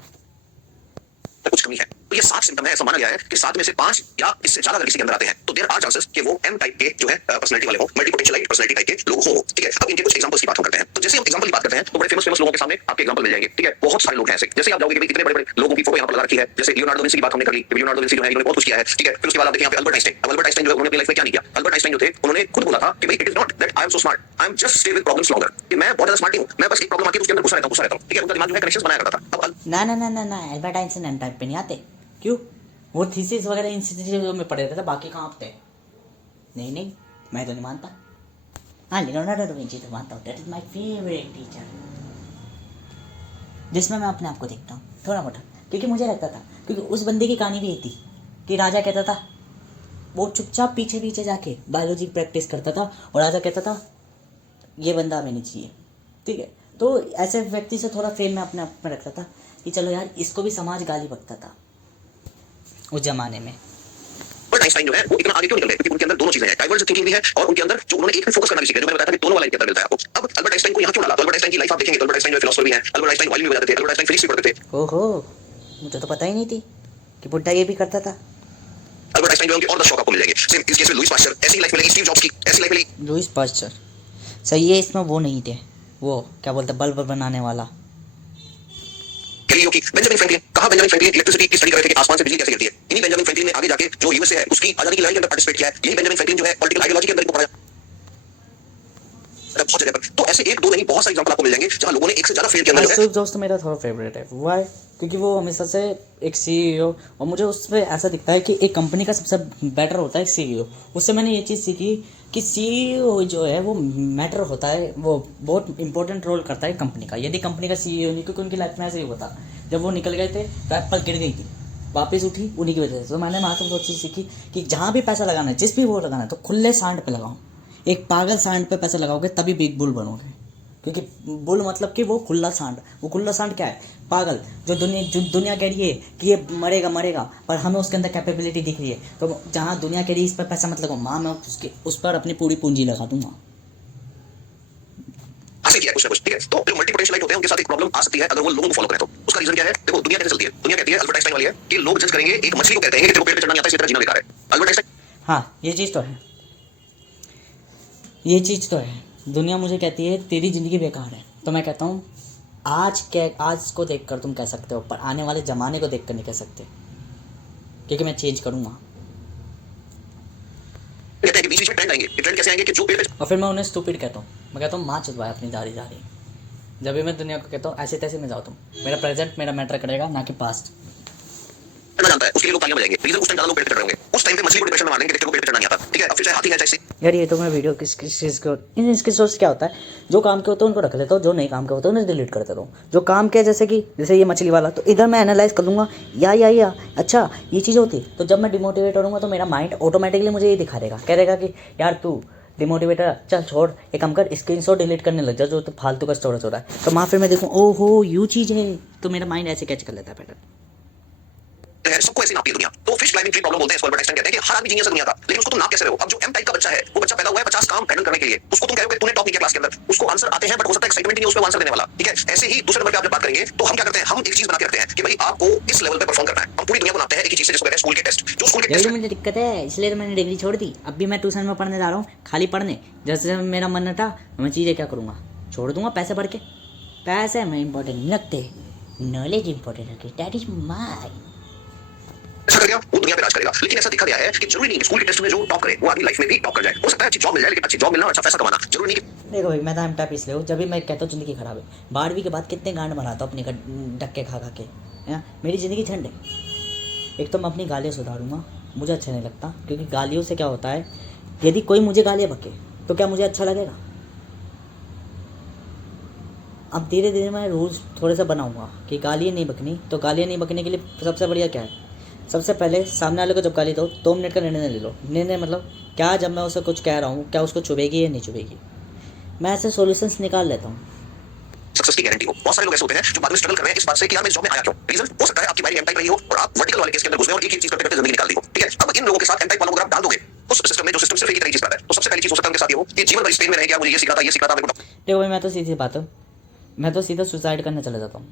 कुछ कमी है। तो ये 7 सिम्टम है, ऐसा माना गया है कि 7 में से 5 या इससे ज्यादा अगर किसी के अंदर आते हैं तो देयर आर चांसेस कि वो एम टाइप के जो है पर्सनालिटी वाले हो, मल्टी पोटेंशियल पर्सनालिटी टाइप के लोग हो, ठीक है। अब इनके कुछ एग्जांपल्स की बात हम करते हैं। तो जैसे हम एग्जांपल की बात करते हैं तो बड़े फेमस लोगों के सामने आपके एग्जांपल मिल जाएंगे, ठीक है। बहुत सारे लोग हैं ऐसे, जैसे आप जाओगे कि इतने बड़े लोगों की फोटो यहाँ पर लगा रखी है, जैसे लियोनार्डो विंसी की बात हमने कर ली। लियोनार्डो विंसी जो है इन्होंने बहुत कुछ किया है, ठीक है। फिर उसके बाद आप देखिए यहाँ पे अल्बर्ट आइंस्टाइन। अल्बर्ट आइंस्टाइन जो है उन्होंने अपनी लाइफ में क्या नहीं किया। अल्बर्ट आइंस्टाइन जो थे उन्होंने खुद बोला था कि भाई it is not that I am so smart, I am just stay with problems longer, कि मैं बहुत ज्यादा स्मार्ट नहीं हूं, मैं बस एक प्रॉब्लम आती है उसके अंदर घुसा रहता हूं, ठीक है। उनका दिमाग जो है कनेक्शंस बनाया करता था। अब ना ना ना ना ना, अल्बर्ट आइंस्टाइन एम टाइप पे नहीं आते, क्यों? वो थीसिस वगैरह इन चीज़ों में पढ़े रहते थे, बाकी कहाँ आते? नहीं नहीं, मैं तो नहीं मानता। हाँ लियोनार्डो डा विंची तो मानता हूँ, that is my favourite teacher, जिसमें मैं अपने आप को देखता हूँ थोड़ा मोटा, क्योंकि मुझे लगता था, क्योंकि उस बंदे की कहानी भी यही थी कि राजा कहता था, वो चुपचाप पीछे पीछे जाके बायोलॉजी प्रैक्टिस करता था, और राजा कहता था ये बंदा हमें नहीं चाहिए, ठीक है। तो ऐसे व्यक्ति से थोड़ा फेम में अपने आप में रखता था। कि चलो यार इसको भी समाज गाली बकता था उस जमाने में। बट आइंस्टाइन जो है वो इतना आगे क्यों निकल गए? क्योंकि उनके अंदर दोनों चीजें हैं, डाइवर्स थिंकिंग भी है और उनके अंदर जो उन्होंने एक पे फोकस करना भी सीखा, जो मैंने बताया था कि दोनों वाला इनके अंदर मिलता है आपको। अब अल्बर्ट आइंस्टाइन को यहाँ क्यों डाला? तो अल्बर्ट आइंस्टाइन की लाइफ आप देखेंगे तो अल्बर्ट आइंस्टाइन जो फिलोसोफर भी हैं, अल्बर्ट आइंस्टाइन वायलिन भी बजाते थे, अल्बर्ट आइंस्टाइन फिजिक्स भी पढ़ते थे। ओहो, मुझे तो पता ही नहीं थी कि बुड्ढा ये भी करता था। अल्बर्ट आइंस्टाइन जो है उनके और 10 शौक आपको मिल जाएंगे। सेम इस केस में लुईस पास्चर, ऐसी लाइफ मिलेगी स्टीव जॉब्स की, ऐसी लाइफ मिलेगी। लुईस पास्चर सही है, इसमें वो नहीं थे, वो क्या बोलते बल्ब बनाने वाला गैलीलियो की, बेंजामिन फ्रैंकलिन, कहा बेंजामिन फ्रैंकलिन इलेक्ट्रिसिटी की स्टडी कर रहे थे कि आसमान से बिजली कैसे गिरती है। इन्हीं बेंजामिन फ्रैंकलिन ने आगे जाके जो यूएसए है उसकी आजादी की लड़ाई के अंदर पार्टिसिपेट किया है। यही बेंजामिन फ्रैंकलिन जो है पॉलिटिकल आइडियोलॉजी के अंदर इनको पढ़ाया बहुत जगह पर। तो ऐसे एक दो नहीं बहुत सारे एग्जांपल आपको मिल जाएंगे जहां लोगों ने एक से ज्यादा फील्ड के अंदर जो है। स्टीव जॉब्स तो मेरा थोड़ा फेवरेट है। व्हाई? क्योंकि वो हमेशा से एक सीईओ, और मुझे उसमें ऐसा दिखता है कि एक कंपनी का सबसे बेटर होता है सीईओ। उससे मैंने ये चीज़ सीखी कि सीईओ जो है वो मैटर होता है, वो बहुत इंपॉर्टेंट रोल करता है कंपनी का। यदि कंपनी का सीईओ नहीं, क्योंकि उनकी लाइफ में ऐसे ही होता, जब वो निकल गए थे तो एप्पल गिर गई थी, वापस उठी उन्हीं की वजह से। तो मैंने वहाँ से बहुत चीज़ सीखी कि जहाँ भी पैसा लगाना है, जिस भी वो लगाना है, तो खुले सांड पे लगाओ। एक पागल सांड पे पैसा लगाओगे तभी बिग बुल बनोगे, क्योंकि बुल मतलब कि वो खुला सांड। वो खुला सांड क्या है? पागल, जो दुनिया कह रही है कि ये मरेगा मरेगा, पर हमें उसके अंदर कैपेबिलिटी दिख रही है। तो जहाँ दुनिया कह रही है इस पर पैसा मत लगाओ, माँ मैं उस पर अपनी पूरी पूंजी लगा दूंगा। हासिल किया कुछ ना कुछ, ठीक है। तो जो मल्टी पोटेंशियलाइट होते हैं उनके साथ एक प्रॉब्लम आ सकती है अगर वो लोगों को फॉलो करें तो। उसका रीजन क्या है? देखो दुनिया कैसे चलती है। दुनिया कहती है, अल्बर्ट आइंस्टाइन वाली है, कि लोग जज करेंगे एक मछली को कहते हैं कि तेरे को पेड़ पे चढ़ना नहीं आता, इसी तरह जीना बेकार है। अल्बर्ट आइंस्टाइन, हाँ ये चीज़ तो है, ये चीज़ तो है। दुनिया मुझे कहती है तेरी ज़िंदगी बेकार है, तो मैं कहता हूँ आज को देख कर तुम कह सकते हो, पर आने वाले ज़माने को देख कर नहीं कह सकते, क्योंकि मैं चेंज करूँगा। कहते हैं कि बीच बीच में ट्रेंड आएंगे। ये ट्रेंड कैसे आएंगे कि जो पेड़ पे और फिर मैं उन्हें स्टूपिड कहता हूँ। मैं कहता हूँ माँ चुदवाए अपनी जा रही। जब भी मैं दुनिया को कहता हूँ ऐसे तैसे में जाओ तुम, मेरा प्रेजेंट मेरा मैटर करेगा, ना कि पास्ट। चढ़ना जानता है उसके लिए लोग तालियां बजाएंगे। रीजन उस टाइम ज्यादा लोग पेड़ पे चढ़ रहे होंगे। उस टाइम पे मछली को डिप्रेशन में मार देंगे कि तेरे को पेड़ पे चढ़ना नहीं आता, ठीक है। अब फिर चाहे हाथी है चाहे यार ये तो मैं वीडियो किस चीज़ को, इन स्क्रीनशॉट से क्या होता है, जो काम के होते हैं उनको रख लेता हूँ, जो नहीं काम के होते हैं उन्हें डिलीट करते रहूँ। जो काम के जैसे ये मछली वाला, तो इधर मैं एनालाइज कर लूँगा या अच्छा ये चीज़ होती। तो जब मैं डिमोटिवेट होऊंगा तो मेरा माइंड ऑटोमेटिकली मुझे ये दिखा देगा, कह देगा कि यार तू डिमोटिवेटर, चल छोड़, एक काम कर स्क्रीनशॉट डिलीट करने लग जा जो तो फालतू का स्टोरेज हो रहा है। तो वहाँ फिर मैं देखूँ ओहो यू चीज़ है, तो मेरा माइंड ऐसे कैच कर लेता है पैटर्न। सबको ऐसे नापती है दुनिया। तो फिश क्लाइंबिंग ट्री प्रॉब्लम बोलते हैं इसको। अल्बर्ट आइंस्टाइन कहते हैं कि हर आदमी जीनियस है दुनिया का, लेकिन उसको तुम नाप कैसे रहे हो? अब जो एम टाइप का बच्चा है, वो बच्चा पैदा हुआ है 50 काम हैंडल करने के लिए। उसको तुम कह रहे हो कि तूने टॉप नहीं किया क्लास के अंदर, उसको आंसर आते हैं बट हो सकता है एक्साइटमेंट नहीं उस पे आंसर देने वाला, ठीक है। ऐसे ही दूसरे नंबर पे आप जब बात करेंगे तो हम क्या करते हैं, हम एक चीज बना के रखते हैं कि भाई आपको इस लेवल पे परफॉर्म करना है। हम पूरी दुनिया को नापते हैं एक ही चीज से, जिसको कहते हैं स्कूल के टेस्ट। जो स्कूल के टेस्ट मुझे दिक्कत है, इसलिए तो मैंने डिग्री छोड़ दी। अब भी मैं ट्यूशन में पढ़ने जा रहा हूँ, खाली पढ़ने। जैसे मेरा मन था मैं चीज़ें क्या करूँगा, छोड़ दूंगा पैसे भर के। पैसे में इंपॉर्टेंट नहीं लगते, नॉलेज इंपॉर्टेंट लगती है। दैट इज माय ऐसा कर गया वो दुनिया पे राज करेगा। लेकिन ऐसा देखा गया है कि जरूरी नहीं कि स्कूल के टेस्ट में जो टॉप करे वो आगे लाइफ में भी टॉप कर जाए। हो सकता है अच्छी जॉब मिल जाए, लेकिन अच्छी जॉब मिलना और अच्छा पैसा कमाना जरूरी नहीं कि। देखो भाई मैं टाइम टाइप इसलिए हूँ, जब भी मैं कहता हूँ ज़िंदगी खराब है, 12वीं के बाद कितने गांड बनाता हूँ अपने डक्के खा के। मेरी ज़िंदगी झंड है। एक तो मैं अपनी गालियाँ सुधारूंगा, मुझे अच्छा नहीं लगता, क्योंकि गालियों से क्या होता है, यदि कोई मुझे गालियाँ बके तो क्या मुझे अच्छा लगेगा? अब धीरे धीरे मैं रूल्स थोड़े से बनाऊंगा कि गालियाँ नहीं बकनी। तो गालियाँ नहीं बकने के लिए सबसे बढ़िया क्या है, सबसे पहले सामने वाले को जब गाली दो 2 मिनट का निर्णय ले लो। निर्णय मतलब क्या, जब मैं उसे कुछ कह रहा हूँ क्या उसको चुभेगी या नहीं चुभेगी। मैं ऐसे सॉल्यूशंस निकाल लेता हूँ। सक्सेस की गारंटी हो। बहुत सारे लोग ऐसे होते हैं जो बाद में स्ट्रगल कर रहे हैं इस बात से कि यार मैं इस जॉब में आया क्यों। रीजन हो सकता है आपकी वायरिंग एम टाइप रही हो और आप वर्टिकल वाले केस के अंदर घुस गए और एक ही चीज करते करते जिंदगी निकाल दी हो, ठीक है। अब इन लोगों के साथ एम टाइप वालों को अगर आप डाल दोगे उस सिस्टम में, जो सिस्टम सिर्फ एक ही तरह की चीज करता है, तो सबसे पहली चीज हो सकता है उनके साथ ये हो कि जीवन भर इस पेन में रहे कि मुझे ये सिखा था, ये सिखा था, मेरे को। देखो भाई मैं तो सीधी बात है, मैं तो सीधा सुसाइड करने चला जाता हूँ।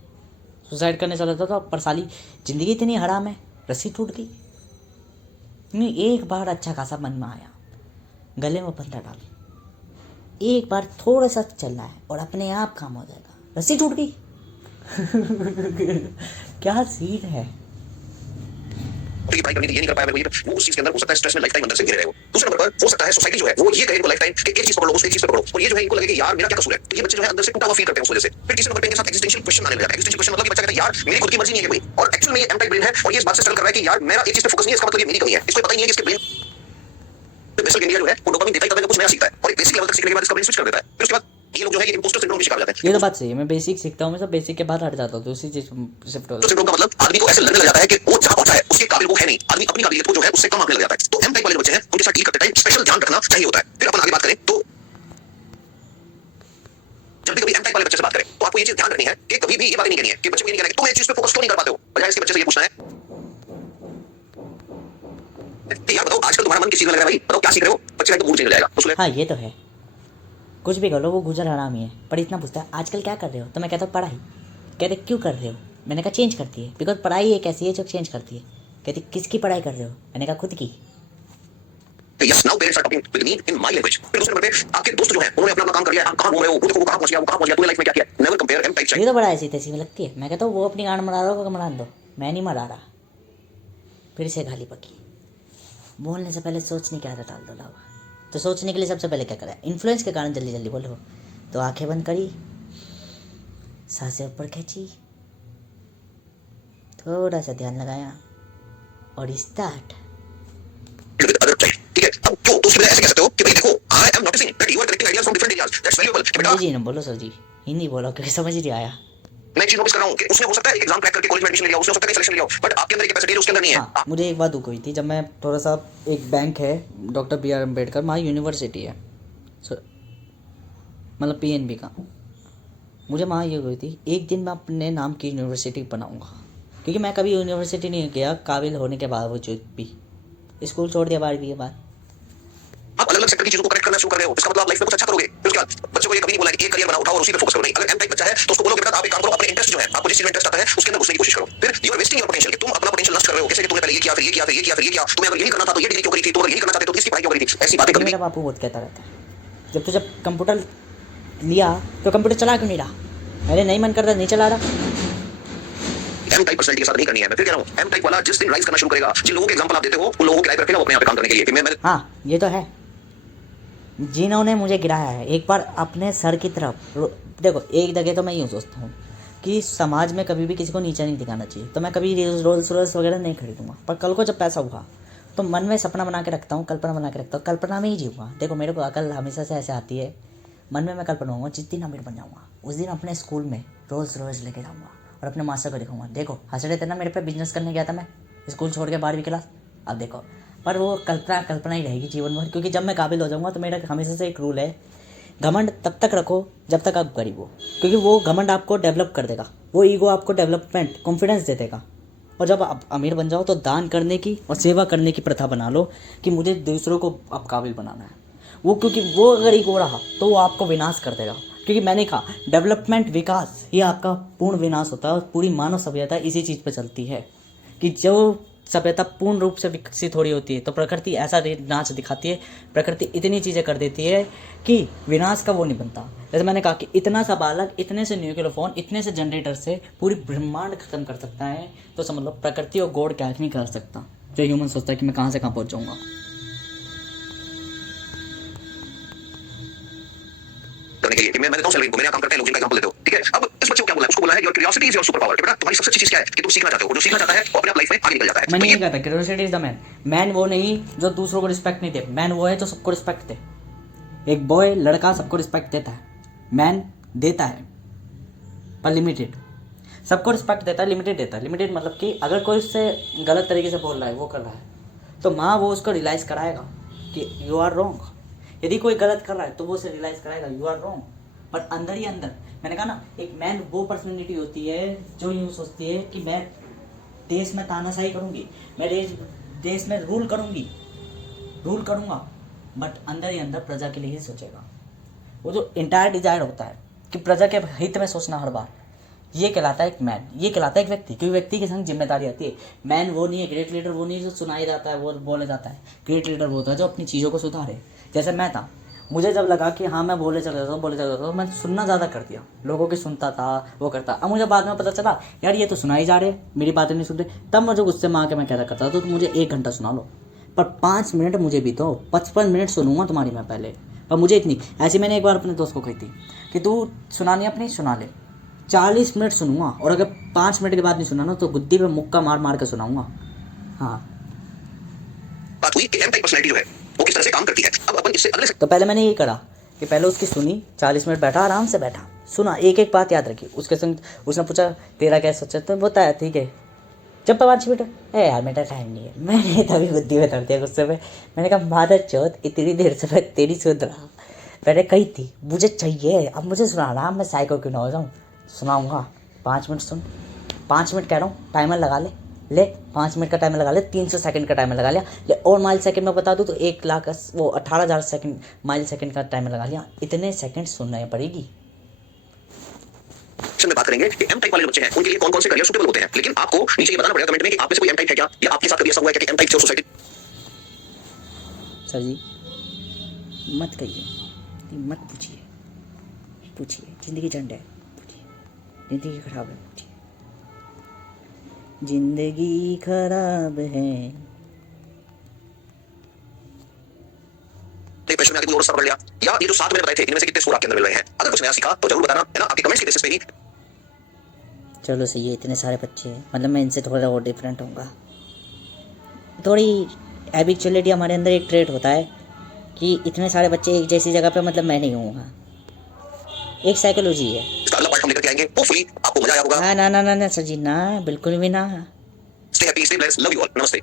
सुसाइड करने चला जाता था, पर साली ज़िंदगी इतनी हराम है, रस्सी टूट गई नहीं। एक बार अच्छा खासा मन में आया, गले में पत्थर डाल, एक बार थोड़ा सा चलना है और अपने आप काम हो जाएगा, रस्सी टूट गई। क्या सीन है। भाई करनी थी ये नहीं कर पाया मैं, वो उस चीज के अंदर हो सकता है स्ट्रेस में लाइफ टाइम अंदर से गिरे रहे हो। दूसरे नंबर पर हो सकता है सोसाइटी जो है वो ये कहे इनको लाइफ टाइम कि एक चीज पकड़ लो, उस एक चीज पकड़ो, और ये जो है इनको लगे कि यार मेरा क्या कसूर है। तो ये बच्चे जो है अंदर से टूटा हुआ फील करते हैं उस वजह से। फिर तीसरे नंबर पे इनके साथ एक्जिस्टेंशियल क्वेश्चन आने लग जाता है। एक्जिस्टेंशियल क्वेश्चन मतलब कि बच्चा कहता है यार मेरी खुद की मर्जी नहीं है कोई, और एक्चुअल में ये एम टाइप ब्रेन है और ये इस बात से स्ट्रगल कर रहा है कि यार मेरा एक चीज पे फोकस नहीं है, इसका मतलब ये मेरी कमी है। इसको पता ही नहीं है कि इसके ब्रेन बेसिक इंडिया जो है वो डोपामिन देता ही तब कुछ नया सीखता है, और एक बेसिक लेवल तक सीखने के बाद इसका ब्रेन स्विच कर देता है। फिर उसके बाद ये लोग जो है ये इंपोस्टर सिंड्रोम के शिकार हो जाते हैं। ये तो बात सही है, मैं बेसिक सीखता हूँ, मैं सब बेसिक के बाद हट जाता हूँ, तो उसी चीज शिफ्ट हो तो सिंड्रोम का मतलब आदमी को ऐसे लगने लग जाता है कि वो जहां पहुंचा है उसके काबिल वो है नहीं, आदमी अपनी काबिलियत को जो है उससे कम आंकने लग जाता है। तो एम टाइप वाले बच्चे हैं उनके साथ डील करते टाइम स्पेशल ध्यान रखना चाहिए होता है। फिर अपन आगे बात करें तो जब भी कभी एम टाइप वाले बच्चे से बात करें तो आपको ये चीज ध्यान रखनी है कि कभी भी ये बात नहीं कहनी है कि बच्चे को ये नहीं कहना कि तुम एक चीज पे फोकस क्यों नहीं कर पाते हो, बजाय इसके बच्चे से ये पूछना है कि यार बताओ आजकल तुम्हारा मन किस चीज में लग रहा है भाई, बताओ क्या सीख रहे हो, बच्चे का तो मूड चेंज हो जाएगा उसको। हाँ ये तो है, कुछ भी कर लो वो गुजर आराम ही है। पर इतना पूछता है आजकल क्या कर रहे हो, तो मैं कहता हूँ पढ़ाई। कहते क्यों कर रहे हो, मैंने कहा चेंज करती है, बिकॉज पढ़ाई एक ऐसी है जो चेंज करती है। कहती किसकी पढ़ाई कर रहे हो, मैंने कहा खुद की। Yes, now parents are talking with me in my language. फिर दूसरे नंबर पे आपके दोस्त जो हैं उन्होंने अपना काम कर लिया, आप कहाँ घूम रहे हो, वो देखो वो कहाँ पहुंच गया, वो कहाँ पहुंच गया, तूने लाइफ में क्या किया। Never compare M type ये तो बड़ा ऐसी तैसी में लगती है। मैं कहता हूँ वो अपनी गांड मरा रहा होगा, मरा दो, मैं नहीं मरा रहा। फिर से गाली पकी। बोलने से पहले सोचने की आदत डाल दो लावा। तो सोचने के लिए सबसे पहले क्या करें, इन्फ्लुएंस के कारण जल्दी जल्दी बोलो। तो आंखें बंद करी, सांसें ऊपर खींची, थोड़ा सा ध्यान लगाया और स्टार्ट। with other child. ठीक है, अब क्यों तो उसके बजाय ऐसे कह सकते हो कि भाई देखो I am noticing that you are collecting ideas from different areas. That's valuable. कि बेटा अंग्रेजी ना बोलो सर जी, हिंदी बोलो क्योंकि समझ ही नहीं आया। मैं एक चीज नोटिस कर रहा हूँ कि उसने हो सकता है एक एग्जाम क्रैक करके कॉलेज में एडमिशन ले लिया, उसने हो सकता है सिलेक्शन ले लिया, बट आपके अंदर एक कैपेसिटी है उसके अंदर नहीं है। हाँ, मुझे एक बात दुख हुई थी जब मैं थोड़ा सा, एक बैंक है डॉक्टर BR अम्बेडकर, वहाँ यूनिवर्सिटी है, मतलब PNB का। मुझे वहाँ ये हुई थी, एक दिन मैं अपने नाम की यूनिवर्सिटी बनाऊँगा, क्योंकि मैं कभी यूनिवर्सिटी नहीं गया काबिल होने के बावजूद भी। स्कूल छोड़ दिया 12वीं के बाद। आप अलग अलग सेक्टर की चीजों को कनेक्ट करना शुरू कर रहे हो, इसका मतलब आप लाइफ में कुछ अच्छा करोगे। फिर उसके बाद बच्चों को ये कभी नहीं बोला कि एक करियर बनाओ, उठाओ और उसी पे फोकस करो। नहीं, अगर एम टाइप बच्चा है तो उसको बोलो कि बेटा आप एक काम करो, अपने इंटरेस्ट जो है, आपको जिस चीज में इंटरेस्ट आता है उसके अंदर घुसने की कोशिश करो। फिर you are wasting your potential, तुम अपना पोटेंशियल नष्ट कर रहे हो। जैसे कि तुमने पहले ये किया, फिर ये किया, फिर ये किया, फिर ये किया, तुम्हें अगर ये नहीं करना था तो ये डिग्री क्यों करी थी, तुम अगर ये नहीं करना चाहते तो इसकी पढ़ाई क्यों करी थी, ऐसी बातें कभी। मेरा बापू बहुत कहता रहता है, जब कंप्यूटर लिया तो कंप्यूटर चला क्यों नहीं रहा, मेरे नहीं मन करता, नहीं चला रहा। एम टाइप पर्सनालिटी के साथ नहीं करनी है। मैं फिर कह रहा हूँ एम टाइप वाला जिस दिन राइज करना शुरू करेगा, जिन लोगों के एग्जांपल आप देते हो उन लोगों को किराए पर रखेगा वो अपने यहाँ पे काम करने के लिए कि मैं हाँ ये तो है, जिन्होंने मुझे गिराया है एक बार अपने सर की तरफ। देखो एक जगह तो मैं यूँ सोचता हूँ कि समाज में कभी भी किसी को नीचा नहीं दिखाना चाहिए, तो मैं कभी रोल्स रॉयस वगैरह नहीं खरीदूंगा। पर कल को जब पैसा हुआ तो मन में सपना बना के रखता हूँ, कल्पना बना के रखता हूँ, कल्पना में ही जीऊँगा। देखो मेरे को अकल हमेशा से ऐसे आती है, मन में मैं कल्पना होऊंगा, जिस दिन अमीर बन जाऊँगा उस दिन अपने स्कूल में रोल्स रॉयस लेके जाऊँगा और अपने मास्टर को दिखाऊंगा, देखो हंस रहे थे ना मेरे पे, बिजनेस करने गया था मैं स्कूल छोड़ के 12वीं क्लास, अब देखो। पर वो कल्पना ही रहेगी जीवन भर, क्योंकि जब मैं काबिल हो जाऊंगा तो मेरा हमेशा से एक रूल है, घमंड तब तक रखो जब तक आप गरीब हो, क्योंकि वो घमंड आपको डेवलप कर देगा, वो ईगो आपको डेवलपमेंट कॉन्फिडेंस दे देगा। और जब आप अमीर बन जाओ तो दान करने की और सेवा करने की प्रथा बना लो कि मुझे दूसरों को अब काबिल बनाना है। वो क्योंकि वो अगर ईगो रहा तो वो आपको विनाश कर देगा, क्योंकि मैंने कहा डेवलपमेंट विकास ये आपका पूर्ण विनाश होता है। और पूरी मानव सभ्यता इसी चीज़ पर चलती है कि जो सभ्यता पूर्ण रूप से विकसित हो रही होती है तो प्रकृति ऐसा नाच दिखाती है, प्रकृति इतनी चीज़ें कर देती है कि विनाश का वो नहीं बनता। जैसे मैंने कहा कि इतना सा बालक इतने से न्यूक्लियर फोन इतने से जनरेटर से पूरी ब्रह्मांड खत्म कर सकता है, तो समझ लो प्रकृति और गॉड क्या नहीं कर सकता, जो ह्यूमन सोचता है कि मैं कहाँ से कहाँ पहुँच जाऊँगा। करने के लिए कि मैं देता हूं सैलरी, मेरे यहाँ काम करते हैं लोग, जिनका एग्जांपल लेते हो, ठीक है। अब इस बच्चे को क्या बोला है, उसको बोला है your curiosity is your super power. बेटा तुम्हारी सबसे अच्छी चीज क्या है कि तुम सीखना चाहते हो, और जो सीखना चाहता है वो अपने आप लाइफ में आगे निकल जाता है। मैंने ये कहा था curiosity is the man. Man वो नहीं जो दूसरों को रिस्पेक्ट नहीं दे, मैन वो है जो सबको रिस्पेक्ट दे। एक बॉय लड़का सबको रिस्पेक्ट देता है, मैन देता है पर लिमिटेड, सबको रिस्पेक्ट देता है, लिमिटेड देता है। लिमिटेड मतलब कि अगर कोई उससे गलत तरीके से बोल रहा है, वो कर रहा है, तो माँ वो उसको रियलाइज़ कराएगा कि यू आर रॉन्ग। यदि कोई गलत कर रहा है तो वो उसे रियलाइज़ कराएगा यू आर रॉन्ग। पर अंदर ही अंदर मैंने कहा ना, एक मैन वो पर्सनैलिटी होती है जो यूँ सोचती है कि मैं देश में तानाशाही करूँगी, मैं देश में रूल करूँगा, बट अंदर ही अंदर प्रजा के लिए ही सोचेगा। वो जो इंटायर डिजायर होता है कि प्रजा के हित में सोचना हर बार, ये कहलाता है एक मैन, ये कहलाता है एक व्यक्ति, क्योंकि व्यक्ति के संग जिम्मेदारी आती है। मैन वो नहीं है, ग्रेट लीडर वो नहीं है जो सुनाई जाता है, वो बोले जाता है। ग्रेट लीडर वो होता है जो अपनी चीज़ों को सुधारे। जैसे मैं था, मुझे जब लगा कि हाँ मैं बोले चल जाता हूँ, मैं सुनना ज़्यादा कर दिया, लोगों की सुनता था, वो करता। अब मुझे बाद में पता चला यार ये तो सुनाई जा रहे, मेरी बातें नहीं सुन रहे, तब मुझे गुस्से में आके मैं कहता करता तो मुझे 1 घंटा सुना लो, पर 5 मिनट मुझे भी दो, 55 मिनट सुनूंगा तुम्हारी मैं पहले, पर मुझे इतनी। ऐसे मैंने एक बार अपने दोस्त को कही थी कि तू सुनानी अपनी सुना ले, 40 मिनट सुनूंगा, और अगर 5 मिनट के बाद नहीं सुना ना तो गुद्दी पे मुक्का मार मार के सुनाऊंगा। हाँ, बात हुई कि एम टाइप पर्सनैलिटी जो है वो किस तरह से काम करती है। अब अपन इससे अगले तो पहले मैंने यही करा कि पहले उसकी सुनी, 40 मिनट बैठा, आराम से बैठा, सुना, एक एक बात याद रखी। उसके संग उसने पूछा तेरा क्या सोचा, तो बताया ठीक है। जब 5 मिनट यार मेरा टाइम नहीं है, मैंने तभी बुद्धि में धर दिया गुस्से में। मैंने कहा मादर चौथ, इतनी देर से मैं तेरी सुन रहा, पहले कही थी मुझे चाहिए, अब मुझे सुनाना, मैं साइको क्यों ना हो जाऊँ, सुनाऊँगा। 5 मिनट सुन, 5 मिनट कह रहा हूँ, टाइमर लगा ले 5 मिनट का टाइमर लगा ले, 300 सेकंड का टाइमर लगा लिया ले, और माइल सेकंड में बता दूँ तो 18,000 सेकंड माइल सेकंड का टाइमर लगा लिया। इतने सेकंड सुनना पड़ेगी। में बात करेंगे कि एम टाइप वाले बच्चे हैं उनके लिए कौन कौन से करियर सूटेबल होते हैं, लेकिन आपको नीचे ये बताना पड़ेगा कमेंट में कि आप में से कोई एम टाइप है क्या, या आपके साथ कभी ऐसा हुआ है कि एम टाइप से सोसाइटी। सर जी मत कहिए, मत पूछिए, ज़िंदगी झंड है, पूछिए, ज़िंदगी खराब है, पूछिए, ज़िंदगी खराब है। प्रेशर में आगे कोई और पकड़ लिया, या ये जो 7 मैंने बताए थे इनमें से कितने स्कोर आपके अंदर मिल रहे हैं। अगर कुछ नया सीखा तो जरूर बताना, है ना, आपके कमेंट्स के बेसिस पे ही। चलो सही है, इतने सारे बच्चे हैं, मतलब मैं इनसे थोड़ा और डिफरेंट होऊंगा। थोड़ी हैबिचुअलिटी हमारे अंदर एक ट्रेट होता है कि इतने सारे बच्चे एक जैसी जगह पे, मतलब मैं नहीं होऊंगा, एक साइकोलॉजी है। इसका अगला पार्ट हम लेकर के आएंगे, होपफुली आपको मजा आया होगा। ना ना ना ना सर जी, ना बिल्कुल भी ना। Stay happy, stay blessed, love you all, नमस्ते।